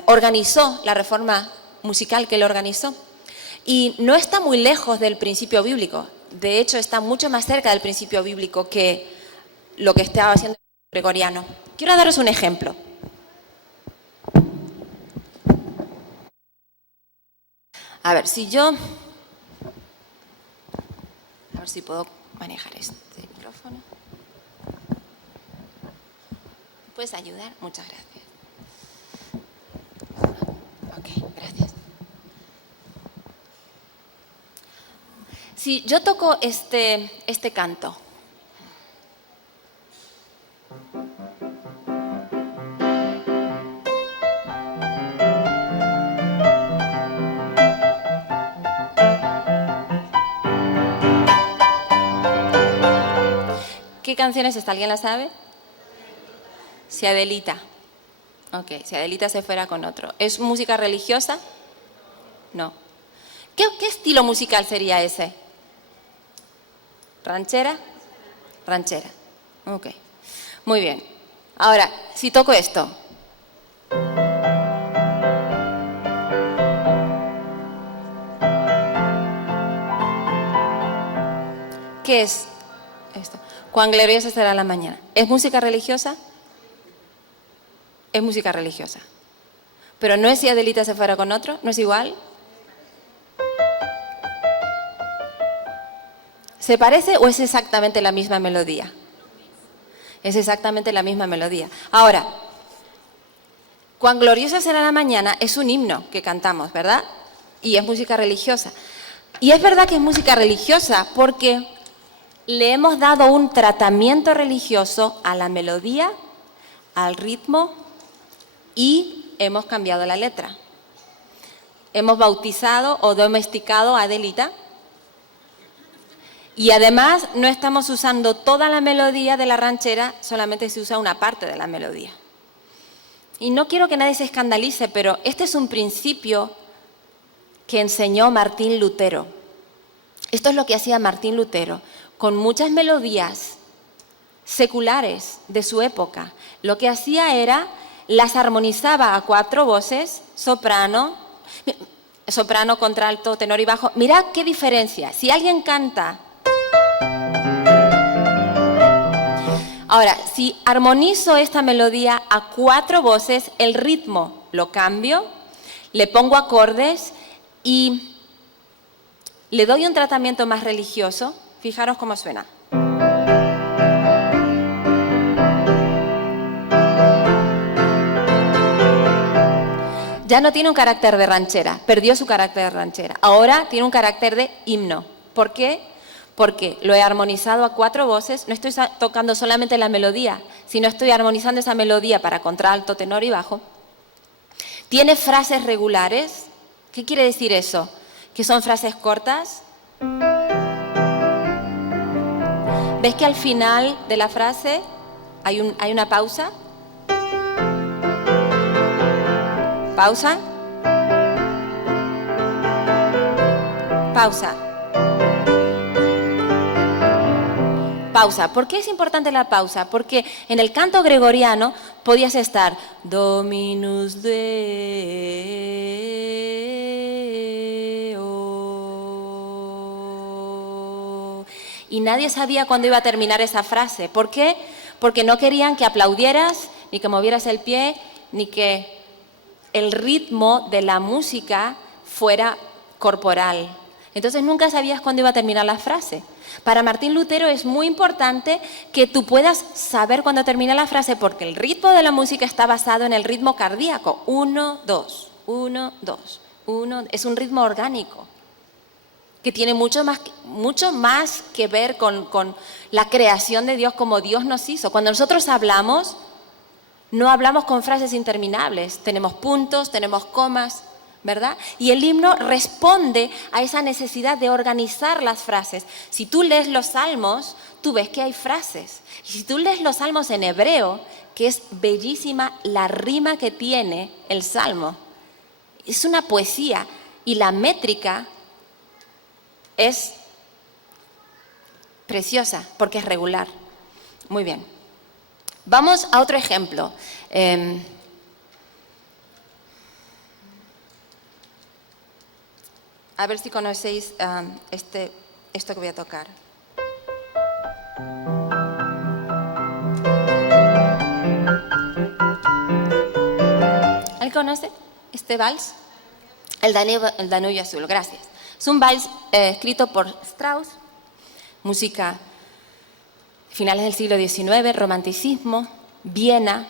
organizó la reforma musical que él organizó. Y no está muy lejos del principio bíblico. De hecho, está mucho más cerca del principio bíblico que lo que estaba haciendo el gregoriano. Quiero daros un ejemplo. A ver si puedo manejar este micrófono. ¿Puedes ayudar? Muchas gracias. Ok, gracias. Si yo toco este canto, ¿qué canción es esta? ¿Alguien la sabe? Si Adelita. Ok, si Adelita se fuera con otro. ¿Es música religiosa? No. ¿Qué estilo musical sería ese? ¿Ranchera? Ranchera. Ok. Muy bien. Ahora, si toco esto. ¿Qué es esto? Cuán gloriosa será la mañana. ¿Es música religiosa? es música religiosa. Pero no es si Adelita se fuera con otro, ¿no es igual? ¿Se parece o es exactamente la misma melodía? Es exactamente la misma melodía. Ahora, Cuán gloriosa será la mañana es un himno que cantamos, ¿verdad? Y es música religiosa. Y es verdad que es música religiosa porque le hemos dado un tratamiento religioso a la melodía, al ritmo y hemos cambiado la letra. Hemos bautizado o domesticado a Adelita y además no estamos usando toda la melodía de la ranchera, solamente se usa una parte de la melodía. Y no quiero que nadie se escandalice, pero este es un principio que enseñó Martín Lutero. Esto es lo que hacía Martín Lutero con muchas melodías seculares de su época. Lo que hacía era, las armonizaba a 4 voces, soprano, contralto, tenor y bajo. Mirad qué diferencia. Si alguien canta... Ahora, si armonizo esta melodía a 4 voces, el ritmo lo cambio, le pongo acordes y le doy un tratamiento más religioso. Fijaros cómo suena. Ya no tiene un carácter de ranchera, perdió su carácter de ranchera. Ahora tiene un carácter de himno. ¿Por qué? Porque lo he armonizado a 4 voces, no estoy tocando solamente la melodía, sino estoy armonizando esa melodía para contralto, tenor y bajo. Tiene frases regulares. ¿Qué quiere decir eso? ¿Que son frases cortas? ¿Ves que al final de la frase hay una pausa? Pausa. Pausa. Pausa. ¿Por qué es importante la pausa? Porque en el canto gregoriano podías estar Dominus Deo y nadie sabía cuándo iba a terminar esa frase. ¿Por qué? Porque no querían que aplaudieras, ni que movieras el pie, ni que el ritmo de la música fuera corporal. Entonces nunca sabías cuándo iba a terminar la frase. Para Martín Lutero es muy importante que tú puedas saber cuándo termina la frase porque el ritmo de la música está basado en el ritmo cardíaco. 1, 2, 1, 2, 1. Es un ritmo orgánico que tiene mucho más que ver con la creación de Dios, como Dios nos hizo. Cuando nosotros hablamos, no hablamos con frases interminables. Tenemos puntos, tenemos comas, ¿verdad? Y el himno responde a esa necesidad de organizar las frases. Si tú lees los salmos, tú ves que hay frases. Y si tú lees los salmos en hebreo, que es bellísima la rima que tiene el salmo. Es una poesía y la métrica es preciosa porque es regular. Muy bien. Vamos a otro ejemplo. A ver si conocéis esto que voy a tocar. ¿Alguien conoce este vals? El Danubio Azul, gracias. Es un vals escrito por Strauss, música finales del siglo XIX, romanticismo, Viena.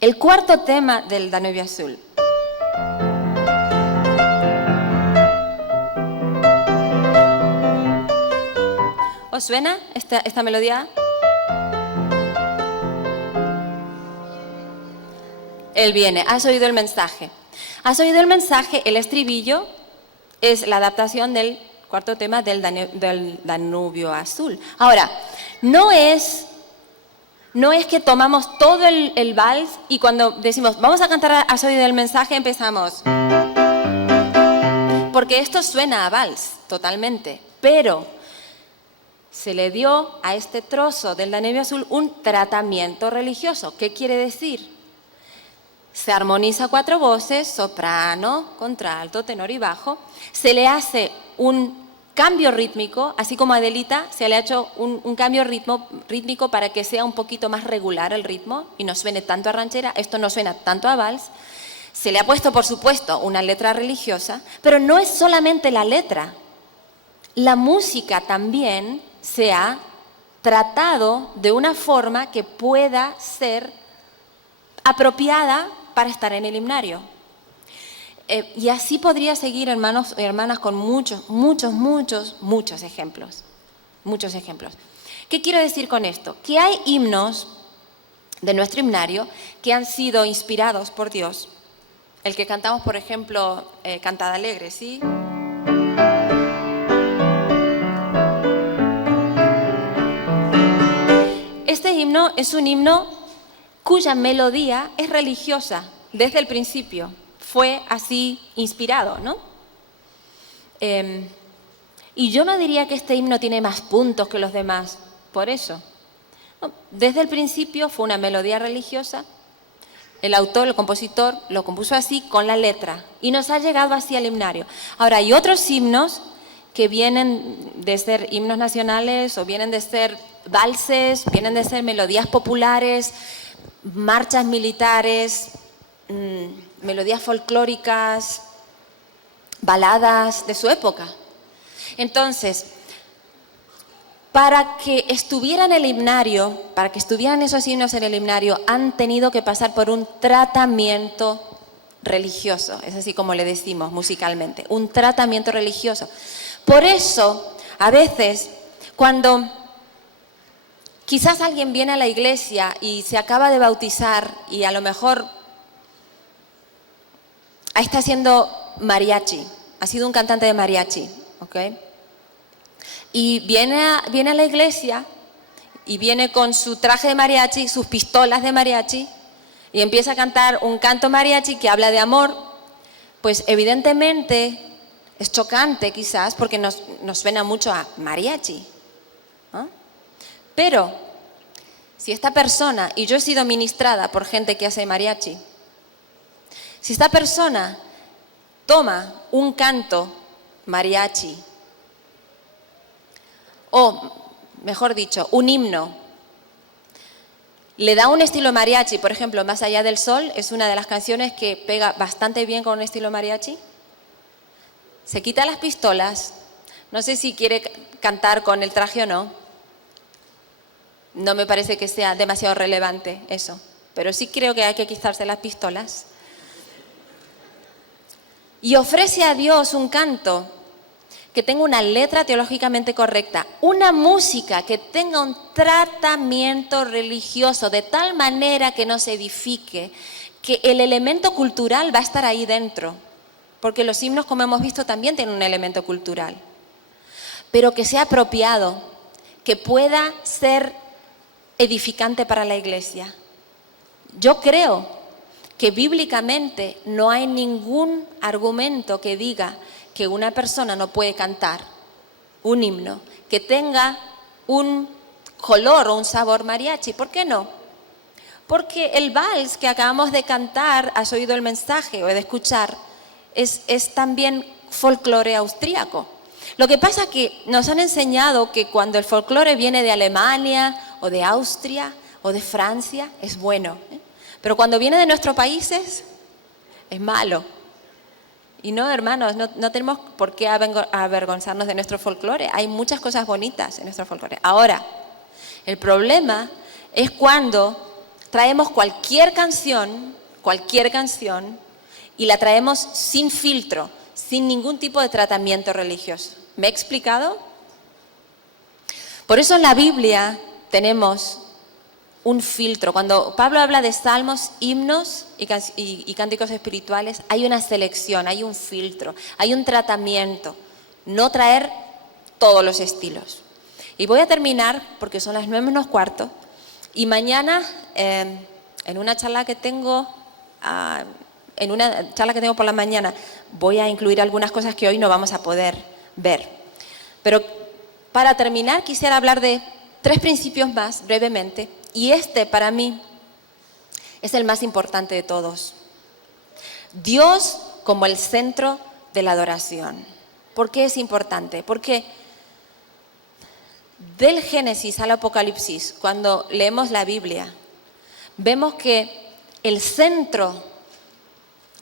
El 4.º tema del Danubio Azul. ¿Os suena esta melodía? Él viene. ¿Has oído el mensaje? ¿Has oído el mensaje? El estribillo es la adaptación del 4.º tema del Danubio Azul. Ahora, no es que tomamos todo el vals y cuando decimos vamos a cantar ¿has oído el mensaje? Empezamos. Porque esto suena a vals totalmente, pero se le dio a este trozo del Danubio Azul un tratamiento religioso. ¿Qué quiere decir? Se armoniza 4 voces, soprano, contralto, tenor y bajo. Se le hace un cambio rítmico, así como a Adelita se le ha hecho un cambio rítmico para que sea un poquito más regular el ritmo y no suene tanto a ranchera, esto no suena tanto a vals. Se le ha puesto, por supuesto, una letra religiosa, pero no es solamente la letra. La música también se ha tratado de una forma que pueda ser apropiada para estar en el himnario. Y así podría seguir, hermanos y hermanas, con muchos ejemplos. Muchos ejemplos. ¿Qué quiero decir con esto? Que hay himnos de nuestro himnario que han sido inspirados por Dios. El que cantamos, por ejemplo, Cantad Alegre, ¿sí? Este himno es un himno cuya melodía es religiosa desde el principio. Fue así inspirado, ¿no? Y yo no diría que este himno tiene más puntos que los demás, por eso. No, desde el principio fue una melodía religiosa. El autor, el compositor, lo compuso así con la letra y nos ha llegado así al himnario. Ahora, hay otros himnos que vienen de ser himnos nacionales o vienen de ser valses, vienen de ser melodías populares, marchas militares, melodías folclóricas, baladas de su época. Entonces, para que estuvieran en el himnario, para que estuvieran esos himnos en el himnario, han tenido que pasar por un tratamiento religioso, es así como le decimos musicalmente, un tratamiento religioso. Por eso, a veces, cuando quizás alguien viene a la iglesia y se acaba de bautizar y a lo mejor está haciendo mariachi, ha sido un cantante de mariachi, ¿ok? Y viene a la iglesia y viene con su traje de mariachi, sus pistolas de mariachi y empieza a cantar un canto mariachi que habla de amor, pues evidentemente es chocante quizás porque nos suena mucho a mariachi, ¿no? Pero si esta persona, y yo he sido ministrada por gente que hace mariachi, si esta persona toma un canto mariachi, o mejor dicho, un himno, le da un estilo mariachi, por ejemplo, Más allá del sol, es una de las canciones que pega bastante bien con un estilo mariachi, se quita las pistolas, no sé si quiere cantar con el traje o no, no me parece que sea demasiado relevante eso, pero sí creo que hay que quitarse las pistolas, y ofrece a Dios un canto que tenga una letra teológicamente correcta, una música que tenga un tratamiento religioso de tal manera que nos edifique, que el elemento cultural va a estar ahí dentro, porque los himnos, como hemos visto, también tienen un elemento cultural, pero que sea apropiado, que pueda ser edificante para la iglesia. Yo creo que bíblicamente no hay ningún argumento que diga que una persona no puede cantar un himno que tenga un color o un sabor mariachi. ¿Por qué no? Porque el vals que acabamos de cantar, has oído el mensaje o de escuchar, es también folclore austríaco. Lo que pasa es que nos han enseñado que cuando el folclore viene de Alemania o de Austria o de Francia es bueno, ¿eh? Pero cuando viene de nuestros países es malo. Y no, hermanos, no tenemos por qué avergonzarnos de nuestro folclore. Hay muchas cosas bonitas en nuestro folclore. Ahora, el problema es cuando traemos cualquier canción, y la traemos sin filtro, sin ningún tipo de tratamiento religioso. ¿Me he explicado? Por eso en la Biblia tenemos un filtro. Cuando Pablo habla de salmos, himnos y cánticos espirituales, hay una selección, hay un filtro, hay un tratamiento. No traer todos los estilos. Y voy a terminar, porque son las 9:15, y mañana en una charla que tengo por la mañana, voy a incluir algunas cosas que hoy no vamos a poder ver. Pero para terminar quisiera hablar de 3 principios más brevemente. Y para mí es el más importante de todos. Dios como el centro de la adoración. ¿Por qué es importante? Porque del Génesis al Apocalipsis, cuando leemos la Biblia, vemos que el centro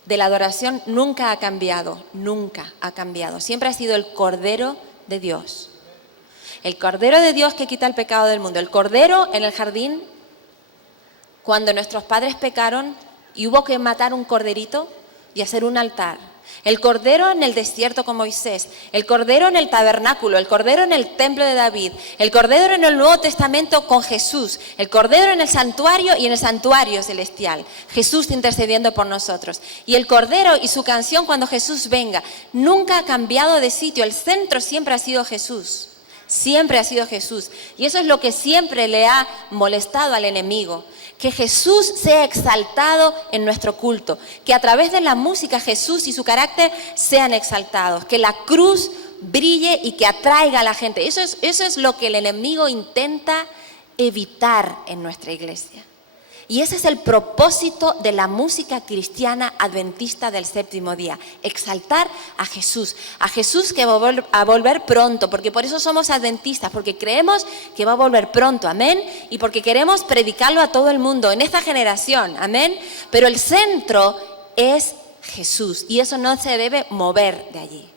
de la adoración nunca ha cambiado, nunca ha cambiado. Siempre ha sido el Cordero de Dios. El Cordero de Dios que quita el pecado del mundo. El Cordero en el jardín, cuando nuestros padres pecaron y hubo que matar un corderito y hacer un altar. El Cordero en el desierto con Moisés, el Cordero en el tabernáculo, el Cordero en el templo de David, el Cordero en el Nuevo Testamento con Jesús, el Cordero en el santuario y en el santuario celestial, Jesús intercediendo por nosotros. Y el Cordero y su canción cuando Jesús venga, nunca ha cambiado de sitio, el centro siempre ha sido Jesús, siempre ha sido Jesús. Y eso es lo que siempre le ha molestado al enemigo. Que Jesús sea exaltado en nuestro culto, que a través de la música Jesús y su carácter sean exaltados, que la cruz brille y que atraiga a la gente. Eso es lo que el enemigo intenta evitar en nuestra iglesia. Y ese es el propósito de la música cristiana adventista del séptimo día, exaltar a Jesús que va a volver pronto, porque por eso somos adventistas, porque creemos que va a volver pronto, amén, y porque queremos predicarlo a todo el mundo en esta generación, amén, pero el centro es Jesús y eso no se debe mover de allí.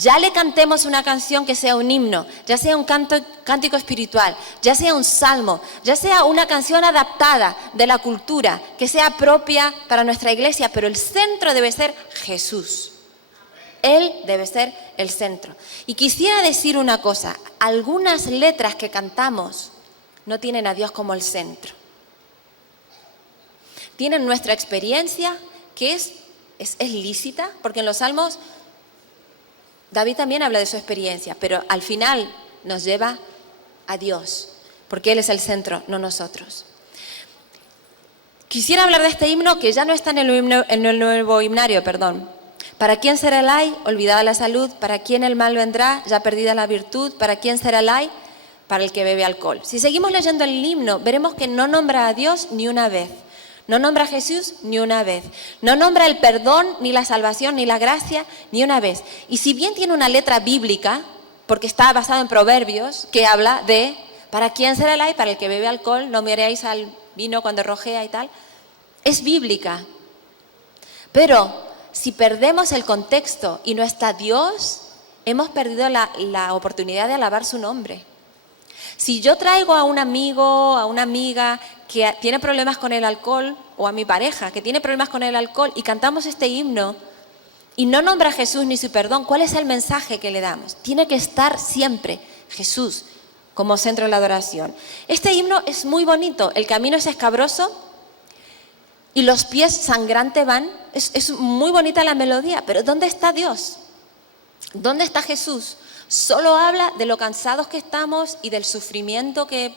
Ya le cantemos una canción que sea un himno, ya sea un cántico espiritual, ya sea un salmo, ya sea una canción adaptada de la cultura, que sea propia para nuestra iglesia, pero el centro debe ser Jesús. Él debe ser el centro. Y quisiera decir una cosa, algunas letras que cantamos no tienen a Dios como el centro. Tienen nuestra experiencia, que es lícita, porque en los salmos David también habla de su experiencia, pero al final nos lleva a Dios, porque Él es el centro, no nosotros. Quisiera hablar de este himno que ya no está en el nuevo himnario, perdón. ¿Para quién será el ay? Olvidada la salud. ¿Para quién el mal vendrá? Ya perdida la virtud. ¿Para quién será el ay? Para el que bebe alcohol. Si seguimos leyendo el himno, veremos que no nombra a Dios ni una vez. No nombra a Jesús ni una vez. No nombra el perdón, ni la salvación, ni la gracia, ni una vez. Y si bien tiene una letra bíblica, porque está basado en Proverbios, que habla de ¿para quién será el ay? Para el que bebe alcohol, no miréis al vino cuando rojea y tal. Es bíblica. Pero si perdemos el contexto y no está Dios, hemos perdido la oportunidad de alabar su nombre. Si yo traigo a un amigo, a una amiga que tiene problemas con el alcohol, o a mi pareja que tiene problemas con el alcohol, y cantamos este himno y no nombra a Jesús ni su perdón, ¿cuál es el mensaje que le damos? Tiene que estar siempre Jesús como centro de la adoración. Este himno es muy bonito, el camino es escabroso y los pies sangrantes van, es muy bonita la melodía, pero ¿dónde está Dios? ¿Dónde está Jesús? Solo habla de lo cansados que estamos y del sufrimiento que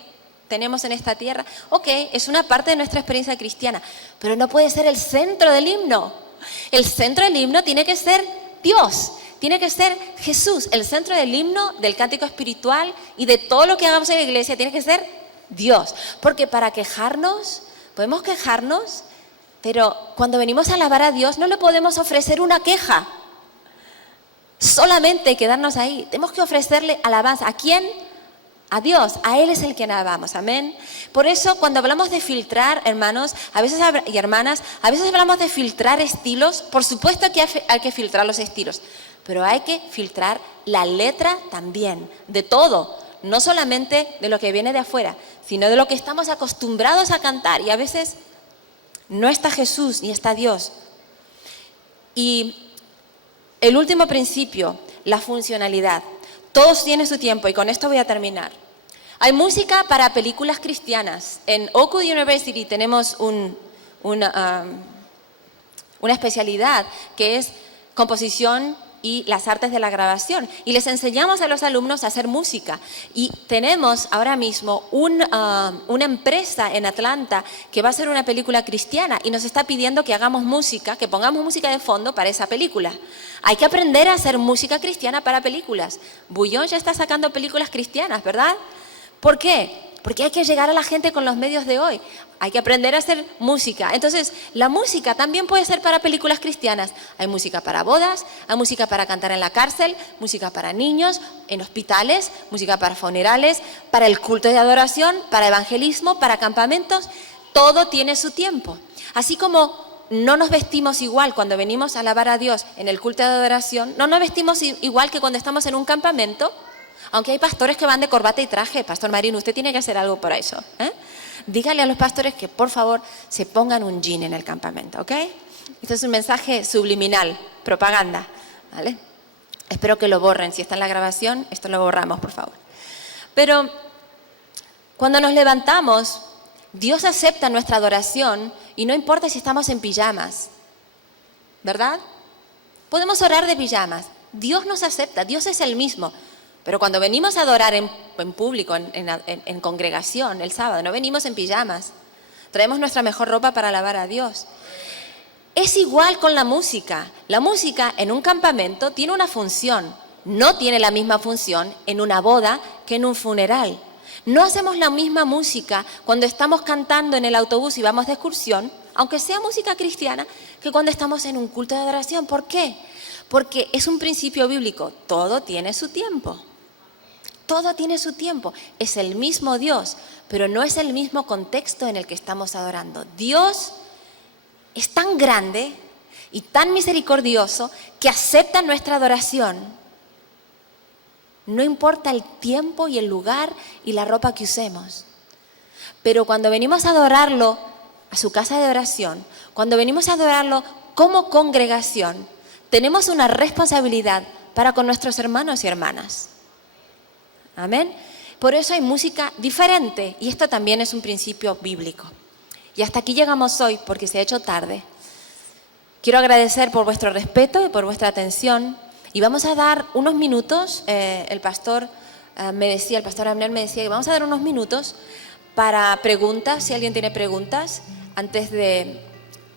tenemos en esta tierra. Ok, es una parte de nuestra experiencia cristiana, pero no puede ser el centro del himno. El centro del himno tiene que ser Dios, tiene que ser Jesús. El centro del himno, del cántico espiritual y de todo lo que hagamos en la iglesia tiene que ser Dios. Porque para quejarnos, podemos quejarnos, pero cuando venimos a alabar a Dios no le podemos ofrecer una queja. Solamente quedarnos ahí. Tenemos que ofrecerle alabanza. ¿A quién? A Dios. A Él es el que alabamos. Amén. Por eso cuando hablamos de filtrar, hermanos, y hermanas, a veces hablamos de filtrar estilos. Por supuesto que hay que filtrar los estilos, pero hay que filtrar la letra también, de todo. No solamente de lo que viene de afuera, sino de lo que estamos acostumbrados a cantar. Y a veces no está Jesús ni está Dios. Y el último principio, la funcionalidad. Todos tienen su tiempo y con esto voy a terminar. Hay música para películas cristianas. En Oakwood University tenemos una especialidad que es composición y las artes de la grabación. Y les enseñamos a los alumnos a hacer música. Y tenemos ahora mismo una empresa en Atlanta que va a hacer una película cristiana y nos está pidiendo que hagamos música, que pongamos música de fondo para esa película. Hay que aprender a hacer música cristiana para películas. Bouillon ya está sacando películas cristianas, ¿verdad? ¿Por qué? Porque hay que llegar a la gente con los medios de hoy. Hay que aprender a hacer música. Entonces, la música también puede ser para películas cristianas. Hay música para bodas, hay música para cantar en la cárcel, música para niños, en hospitales, música para funerales, para el culto de adoración, para evangelismo, para campamentos. Todo tiene su tiempo. Así como no nos vestimos igual cuando venimos a alabar a Dios en el culto de adoración, no nos vestimos igual que cuando estamos en un campamento, aunque hay pastores que van de corbata y traje. Pastor Marino, usted tiene que hacer algo por eso, ¿eh? Dígale a los pastores que por favor se pongan un jean en el campamento, ¿ok? Este es un mensaje subliminal, propaganda, ¿vale? Espero que lo borren. Si está en la grabación, esto lo borramos, por favor. Pero cuando nos levantamos, Dios acepta nuestra adoración y no importa si estamos en pijamas, ¿verdad? Podemos orar de pijamas. Dios nos acepta, Dios es el mismo. Pero cuando venimos a adorar en público, en congregación, el sábado, no venimos en pijamas. Traemos nuestra mejor ropa para alabar a Dios. Es igual con la música. La música en un campamento tiene una función. No tiene la misma función en una boda que en un funeral. No hacemos la misma música cuando estamos cantando en el autobús y vamos de excursión, aunque sea música cristiana, que cuando estamos en un culto de adoración. ¿Por qué? Porque es un principio bíblico. Todo tiene su tiempo. Todo tiene su tiempo. Es el mismo Dios, pero no es el mismo contexto en el que estamos adorando. Dios es tan grande y tan misericordioso que acepta nuestra adoración. No importa el tiempo y el lugar y la ropa que usemos. Pero cuando venimos a adorarlo a su casa de oración, cuando venimos a adorarlo como congregación, tenemos una responsabilidad para con nuestros hermanos y hermanas. Amén. Por eso hay música diferente y esto también es un principio bíblico. Y hasta aquí llegamos hoy porque se ha hecho tarde. Quiero agradecer por vuestro respeto y por vuestra atención y vamos a dar unos minutos. El pastor Abner me decía que vamos a dar unos minutos para preguntas, si alguien tiene preguntas, antes de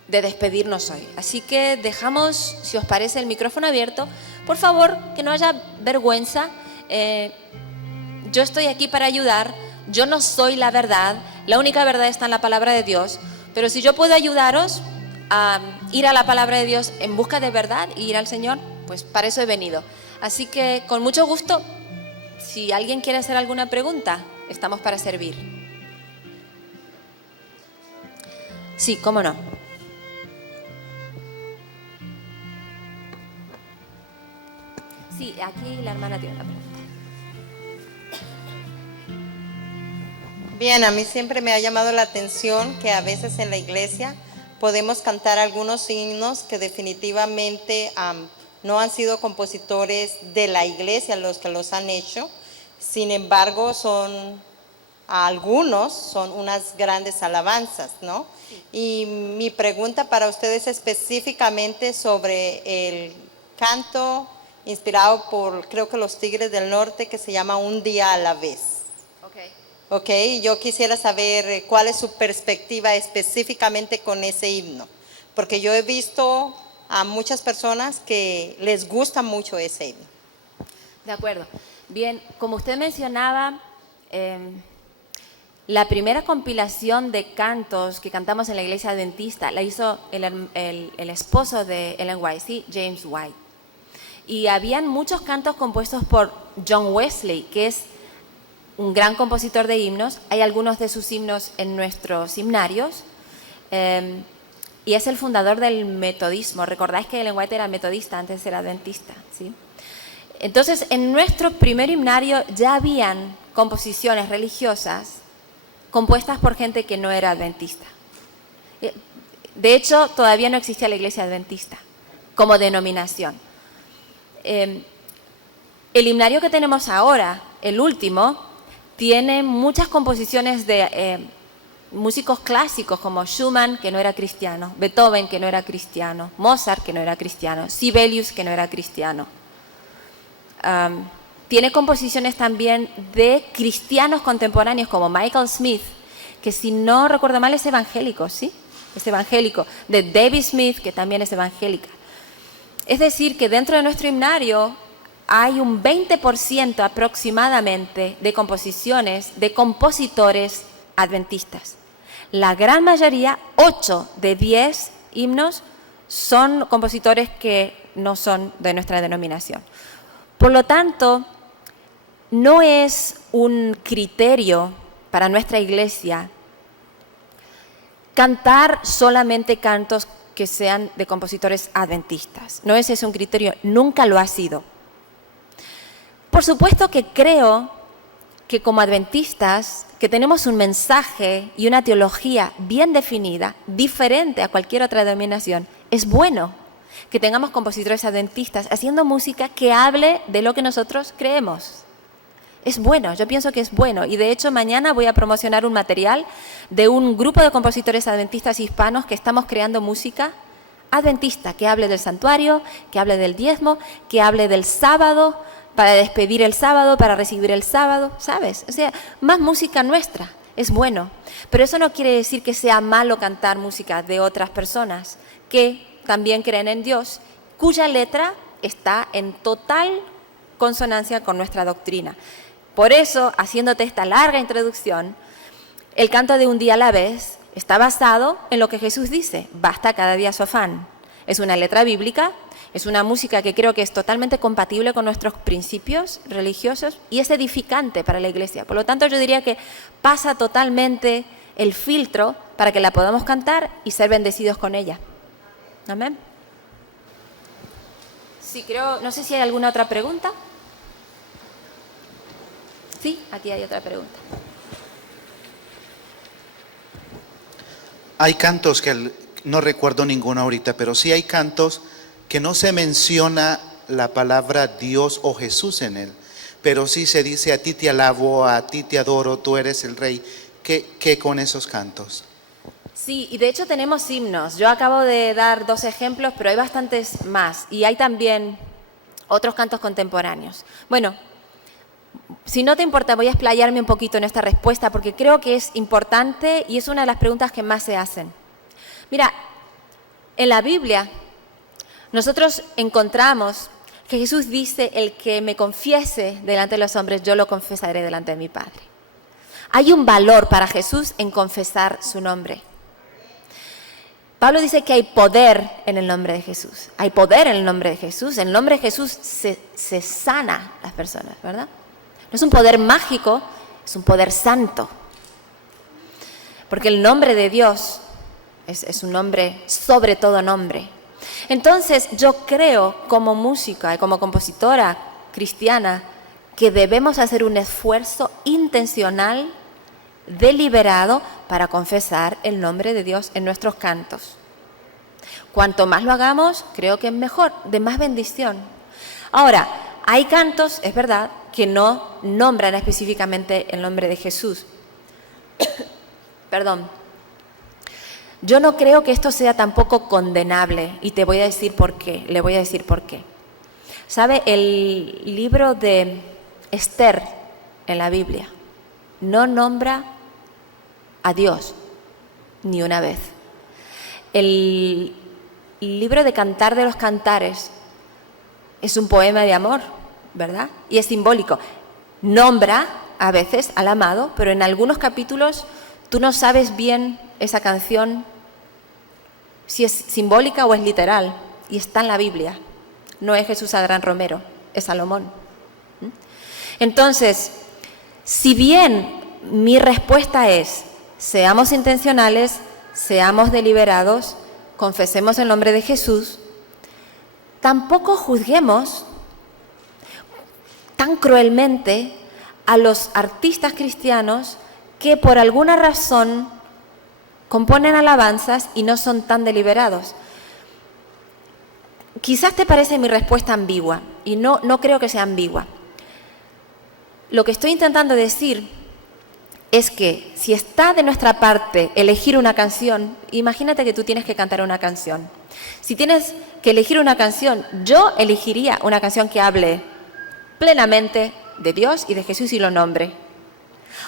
despedirnos hoy. Así que dejamos, si os parece, el micrófono abierto. Por favor, que no haya vergüenza. Yo estoy aquí para ayudar, yo no soy la verdad, la única verdad está en la palabra de Dios, pero si yo puedo ayudaros a ir a la palabra de Dios en busca de verdad y ir al Señor, pues para eso he venido. Así que con mucho gusto, si alguien quiere hacer alguna pregunta, estamos para servir. Sí, cómo no. Sí, aquí la hermana tiene una pregunta. Bien, a mí siempre me ha llamado la atención que a veces en la iglesia podemos cantar algunos himnos que definitivamente no han sido compositores de la iglesia los que los han hecho. Sin embargo, algunos son unas grandes alabanzas, ¿no? Y mi pregunta para ustedes específicamente sobre el canto inspirado por, creo que los Tigres del Norte, que se llama Un día a la vez. Ok, yo quisiera saber cuál es su perspectiva específicamente con ese himno, porque yo he visto a muchas personas que les gusta mucho ese himno. De acuerdo. Bien, como usted mencionaba, la primera compilación de cantos que cantamos en la iglesia adventista la hizo el esposo de Ellen White, ¿sí? James White. Y habían muchos cantos compuestos por John Wesley, que es un gran compositor de himnos. Hay algunos de sus himnos en nuestros himnarios y es el fundador del metodismo. Recordáis que Ellen White era metodista, antes era adventista, ¿sí? Entonces, en nuestro primer himnario ya habían composiciones religiosas compuestas por gente que no era adventista. De hecho, todavía no existía la iglesia adventista como denominación. El himnario que tenemos ahora, el último, tiene muchas composiciones de músicos clásicos como Schumann, que no era cristiano, Beethoven, que no era cristiano, Mozart, que no era cristiano, Sibelius, que no era cristiano. Tiene composiciones también de cristianos contemporáneos como Michael Smith, que si no recuerdo mal es evangélico, ¿sí? Es evangélico. De Debbie Smith, que también es evangélica. Es decir, que dentro de nuestro himnario hay un 20% aproximadamente de composiciones de compositores adventistas. La gran mayoría, 8 de 10 himnos, son compositores que no son de nuestra denominación. Por lo tanto, no es un criterio para nuestra iglesia cantar solamente cantos que sean de compositores adventistas. No ese es un criterio, nunca lo ha sido. Por supuesto que creo que como adventistas, que tenemos un mensaje y una teología bien definida, diferente a cualquier otra denominación, es bueno que tengamos compositores adventistas haciendo música que hable de lo que nosotros creemos. Es bueno, yo pienso que es bueno. Y de hecho mañana voy a promocionar un material de un grupo de compositores adventistas hispanos que estamos creando música adventista, que hable del santuario, que hable del diezmo, que hable del sábado, para despedir el sábado, para recibir el sábado, ¿sabes? O sea, más música nuestra, es bueno. Pero eso no quiere decir que sea malo cantar música de otras personas que también creen en Dios, cuya letra está en total consonancia con nuestra doctrina. Por eso, haciéndote esta larga introducción, el canto de Un día a la vez está basado en lo que Jesús dice, basta cada día su afán. Es una letra bíblica, es una música que creo que es totalmente compatible con nuestros principios religiosos y es edificante para la iglesia. Por lo tanto, yo diría que pasa totalmente el filtro para que la podamos cantar y ser bendecidos con ella. Amén. Sí, creo, no sé si hay alguna otra pregunta. Sí, aquí hay otra pregunta. Hay cantos que no recuerdo ninguno ahorita, pero sí hay cantos que no se menciona la palabra Dios o Jesús en él, pero sí se dice a ti te alabo, a ti te adoro, tú eres el rey. ¿Qué con esos cantos? Sí, y de hecho tenemos himnos. Yo acabo de dar 2 ejemplos, pero hay bastantes más. Y hay también otros cantos contemporáneos. Bueno, si no te importa, voy a explayarme un poquito en esta respuesta porque creo que es importante y es una de las preguntas que más se hacen. Mira, en la Biblia nosotros encontramos que Jesús dice, el que me confiese delante de los hombres, yo lo confesaré delante de mi Padre. Hay un valor para Jesús en confesar su nombre. Pablo dice que hay poder en el nombre de Jesús. Hay poder en el nombre de Jesús. En el nombre de Jesús se sana a las personas, ¿verdad? No es un poder mágico, es un poder santo. Porque el nombre de Dios es un nombre sobre todo nombre. Entonces yo creo como música y como compositora cristiana que debemos hacer un esfuerzo intencional, deliberado, para confesar el nombre de Dios en nuestros cantos. Cuanto más lo hagamos, creo que es mejor, de más bendición. Ahora, hay cantos, es verdad, que no nombran específicamente el nombre de Jesús. Perdón. Yo no creo que esto sea tampoco condenable y te voy a decir por qué, le voy a decir por qué. ¿Sabe? El libro de Esther en la Biblia no nombra a Dios ni una vez. El libro de Cantar de los Cantares es un poema de amor, ¿verdad? Y es simbólico. Nombra a veces al amado, pero en algunos capítulos tú no sabes bien esa canción si es simbólica o es literal, y está en la Biblia. No es Jesús Adrián Romero, es Salomón. Entonces, si bien mi respuesta es, seamos intencionales, seamos deliberados, confesemos el nombre de Jesús, tampoco juzguemos tan cruelmente a los artistas cristianos que por alguna razón componen alabanzas y no son tan deliberados. Quizás te parece mi respuesta ambigua, y no creo que sea ambigua. Lo que estoy intentando decir es que si está de nuestra parte elegir una canción, imagínate que tú tienes que cantar una canción. Si tienes que elegir una canción, yo elegiría una canción que hable plenamente de Dios y de Jesús y lo nombre.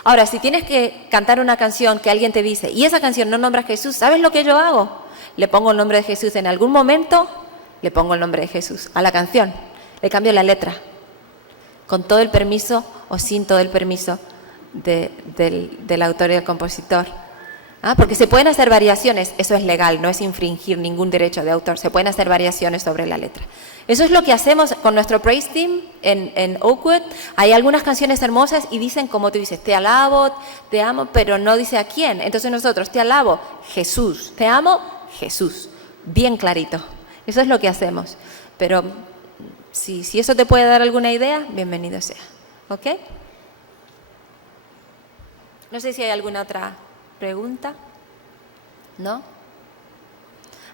Ahora, si tienes que cantar una canción que alguien te dice, y esa canción no nombra a Jesús, ¿sabes lo que yo hago? Le pongo el nombre de Jesús. En algún momento le pongo el nombre de Jesús a la canción. Le cambio la letra. con todo el permiso o sin todo el permiso del autor y del compositor. Porque se pueden hacer variaciones, eso es legal, no es infringir ningún derecho de autor, se pueden hacer variaciones sobre la letra. Eso es lo que hacemos con nuestro praise team en Oakwood. Hay algunas canciones hermosas y dicen, como tú dices, te alabo, te amo, pero no dice a quién. Entonces nosotros, te alabo, Jesús, te amo, Jesús. Bien clarito. Eso es lo que hacemos. Pero si eso te puede dar alguna idea, bienvenido sea. ¿Ok? No sé si hay alguna otra pregunta. ¿No?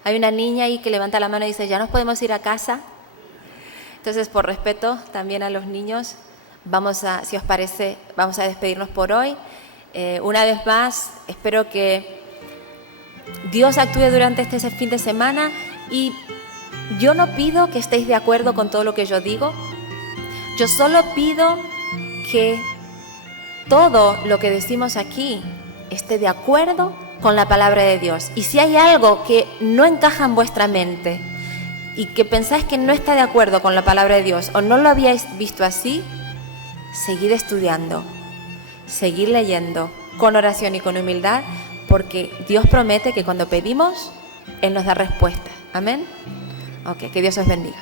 Hay una niña ahí que levanta la mano y dice, ¿ya nos podemos ir a casa? Entonces, por respeto también a los niños, si os parece, vamos a despedirnos por hoy. Una vez más, espero que Dios actúe durante este fin de semana y yo no pido que estéis de acuerdo con todo lo que yo digo. Yo solo pido que todo lo que decimos aquí esté de acuerdo con la palabra de Dios. Y si hay algo que no encaja en vuestra mente y que pensáis que no está de acuerdo con la palabra de Dios o no lo habíais visto así, seguid estudiando, seguid leyendo con oración y con humildad, porque Dios promete que cuando pedimos, Él nos da respuesta. Amén. Ok, que Dios os bendiga.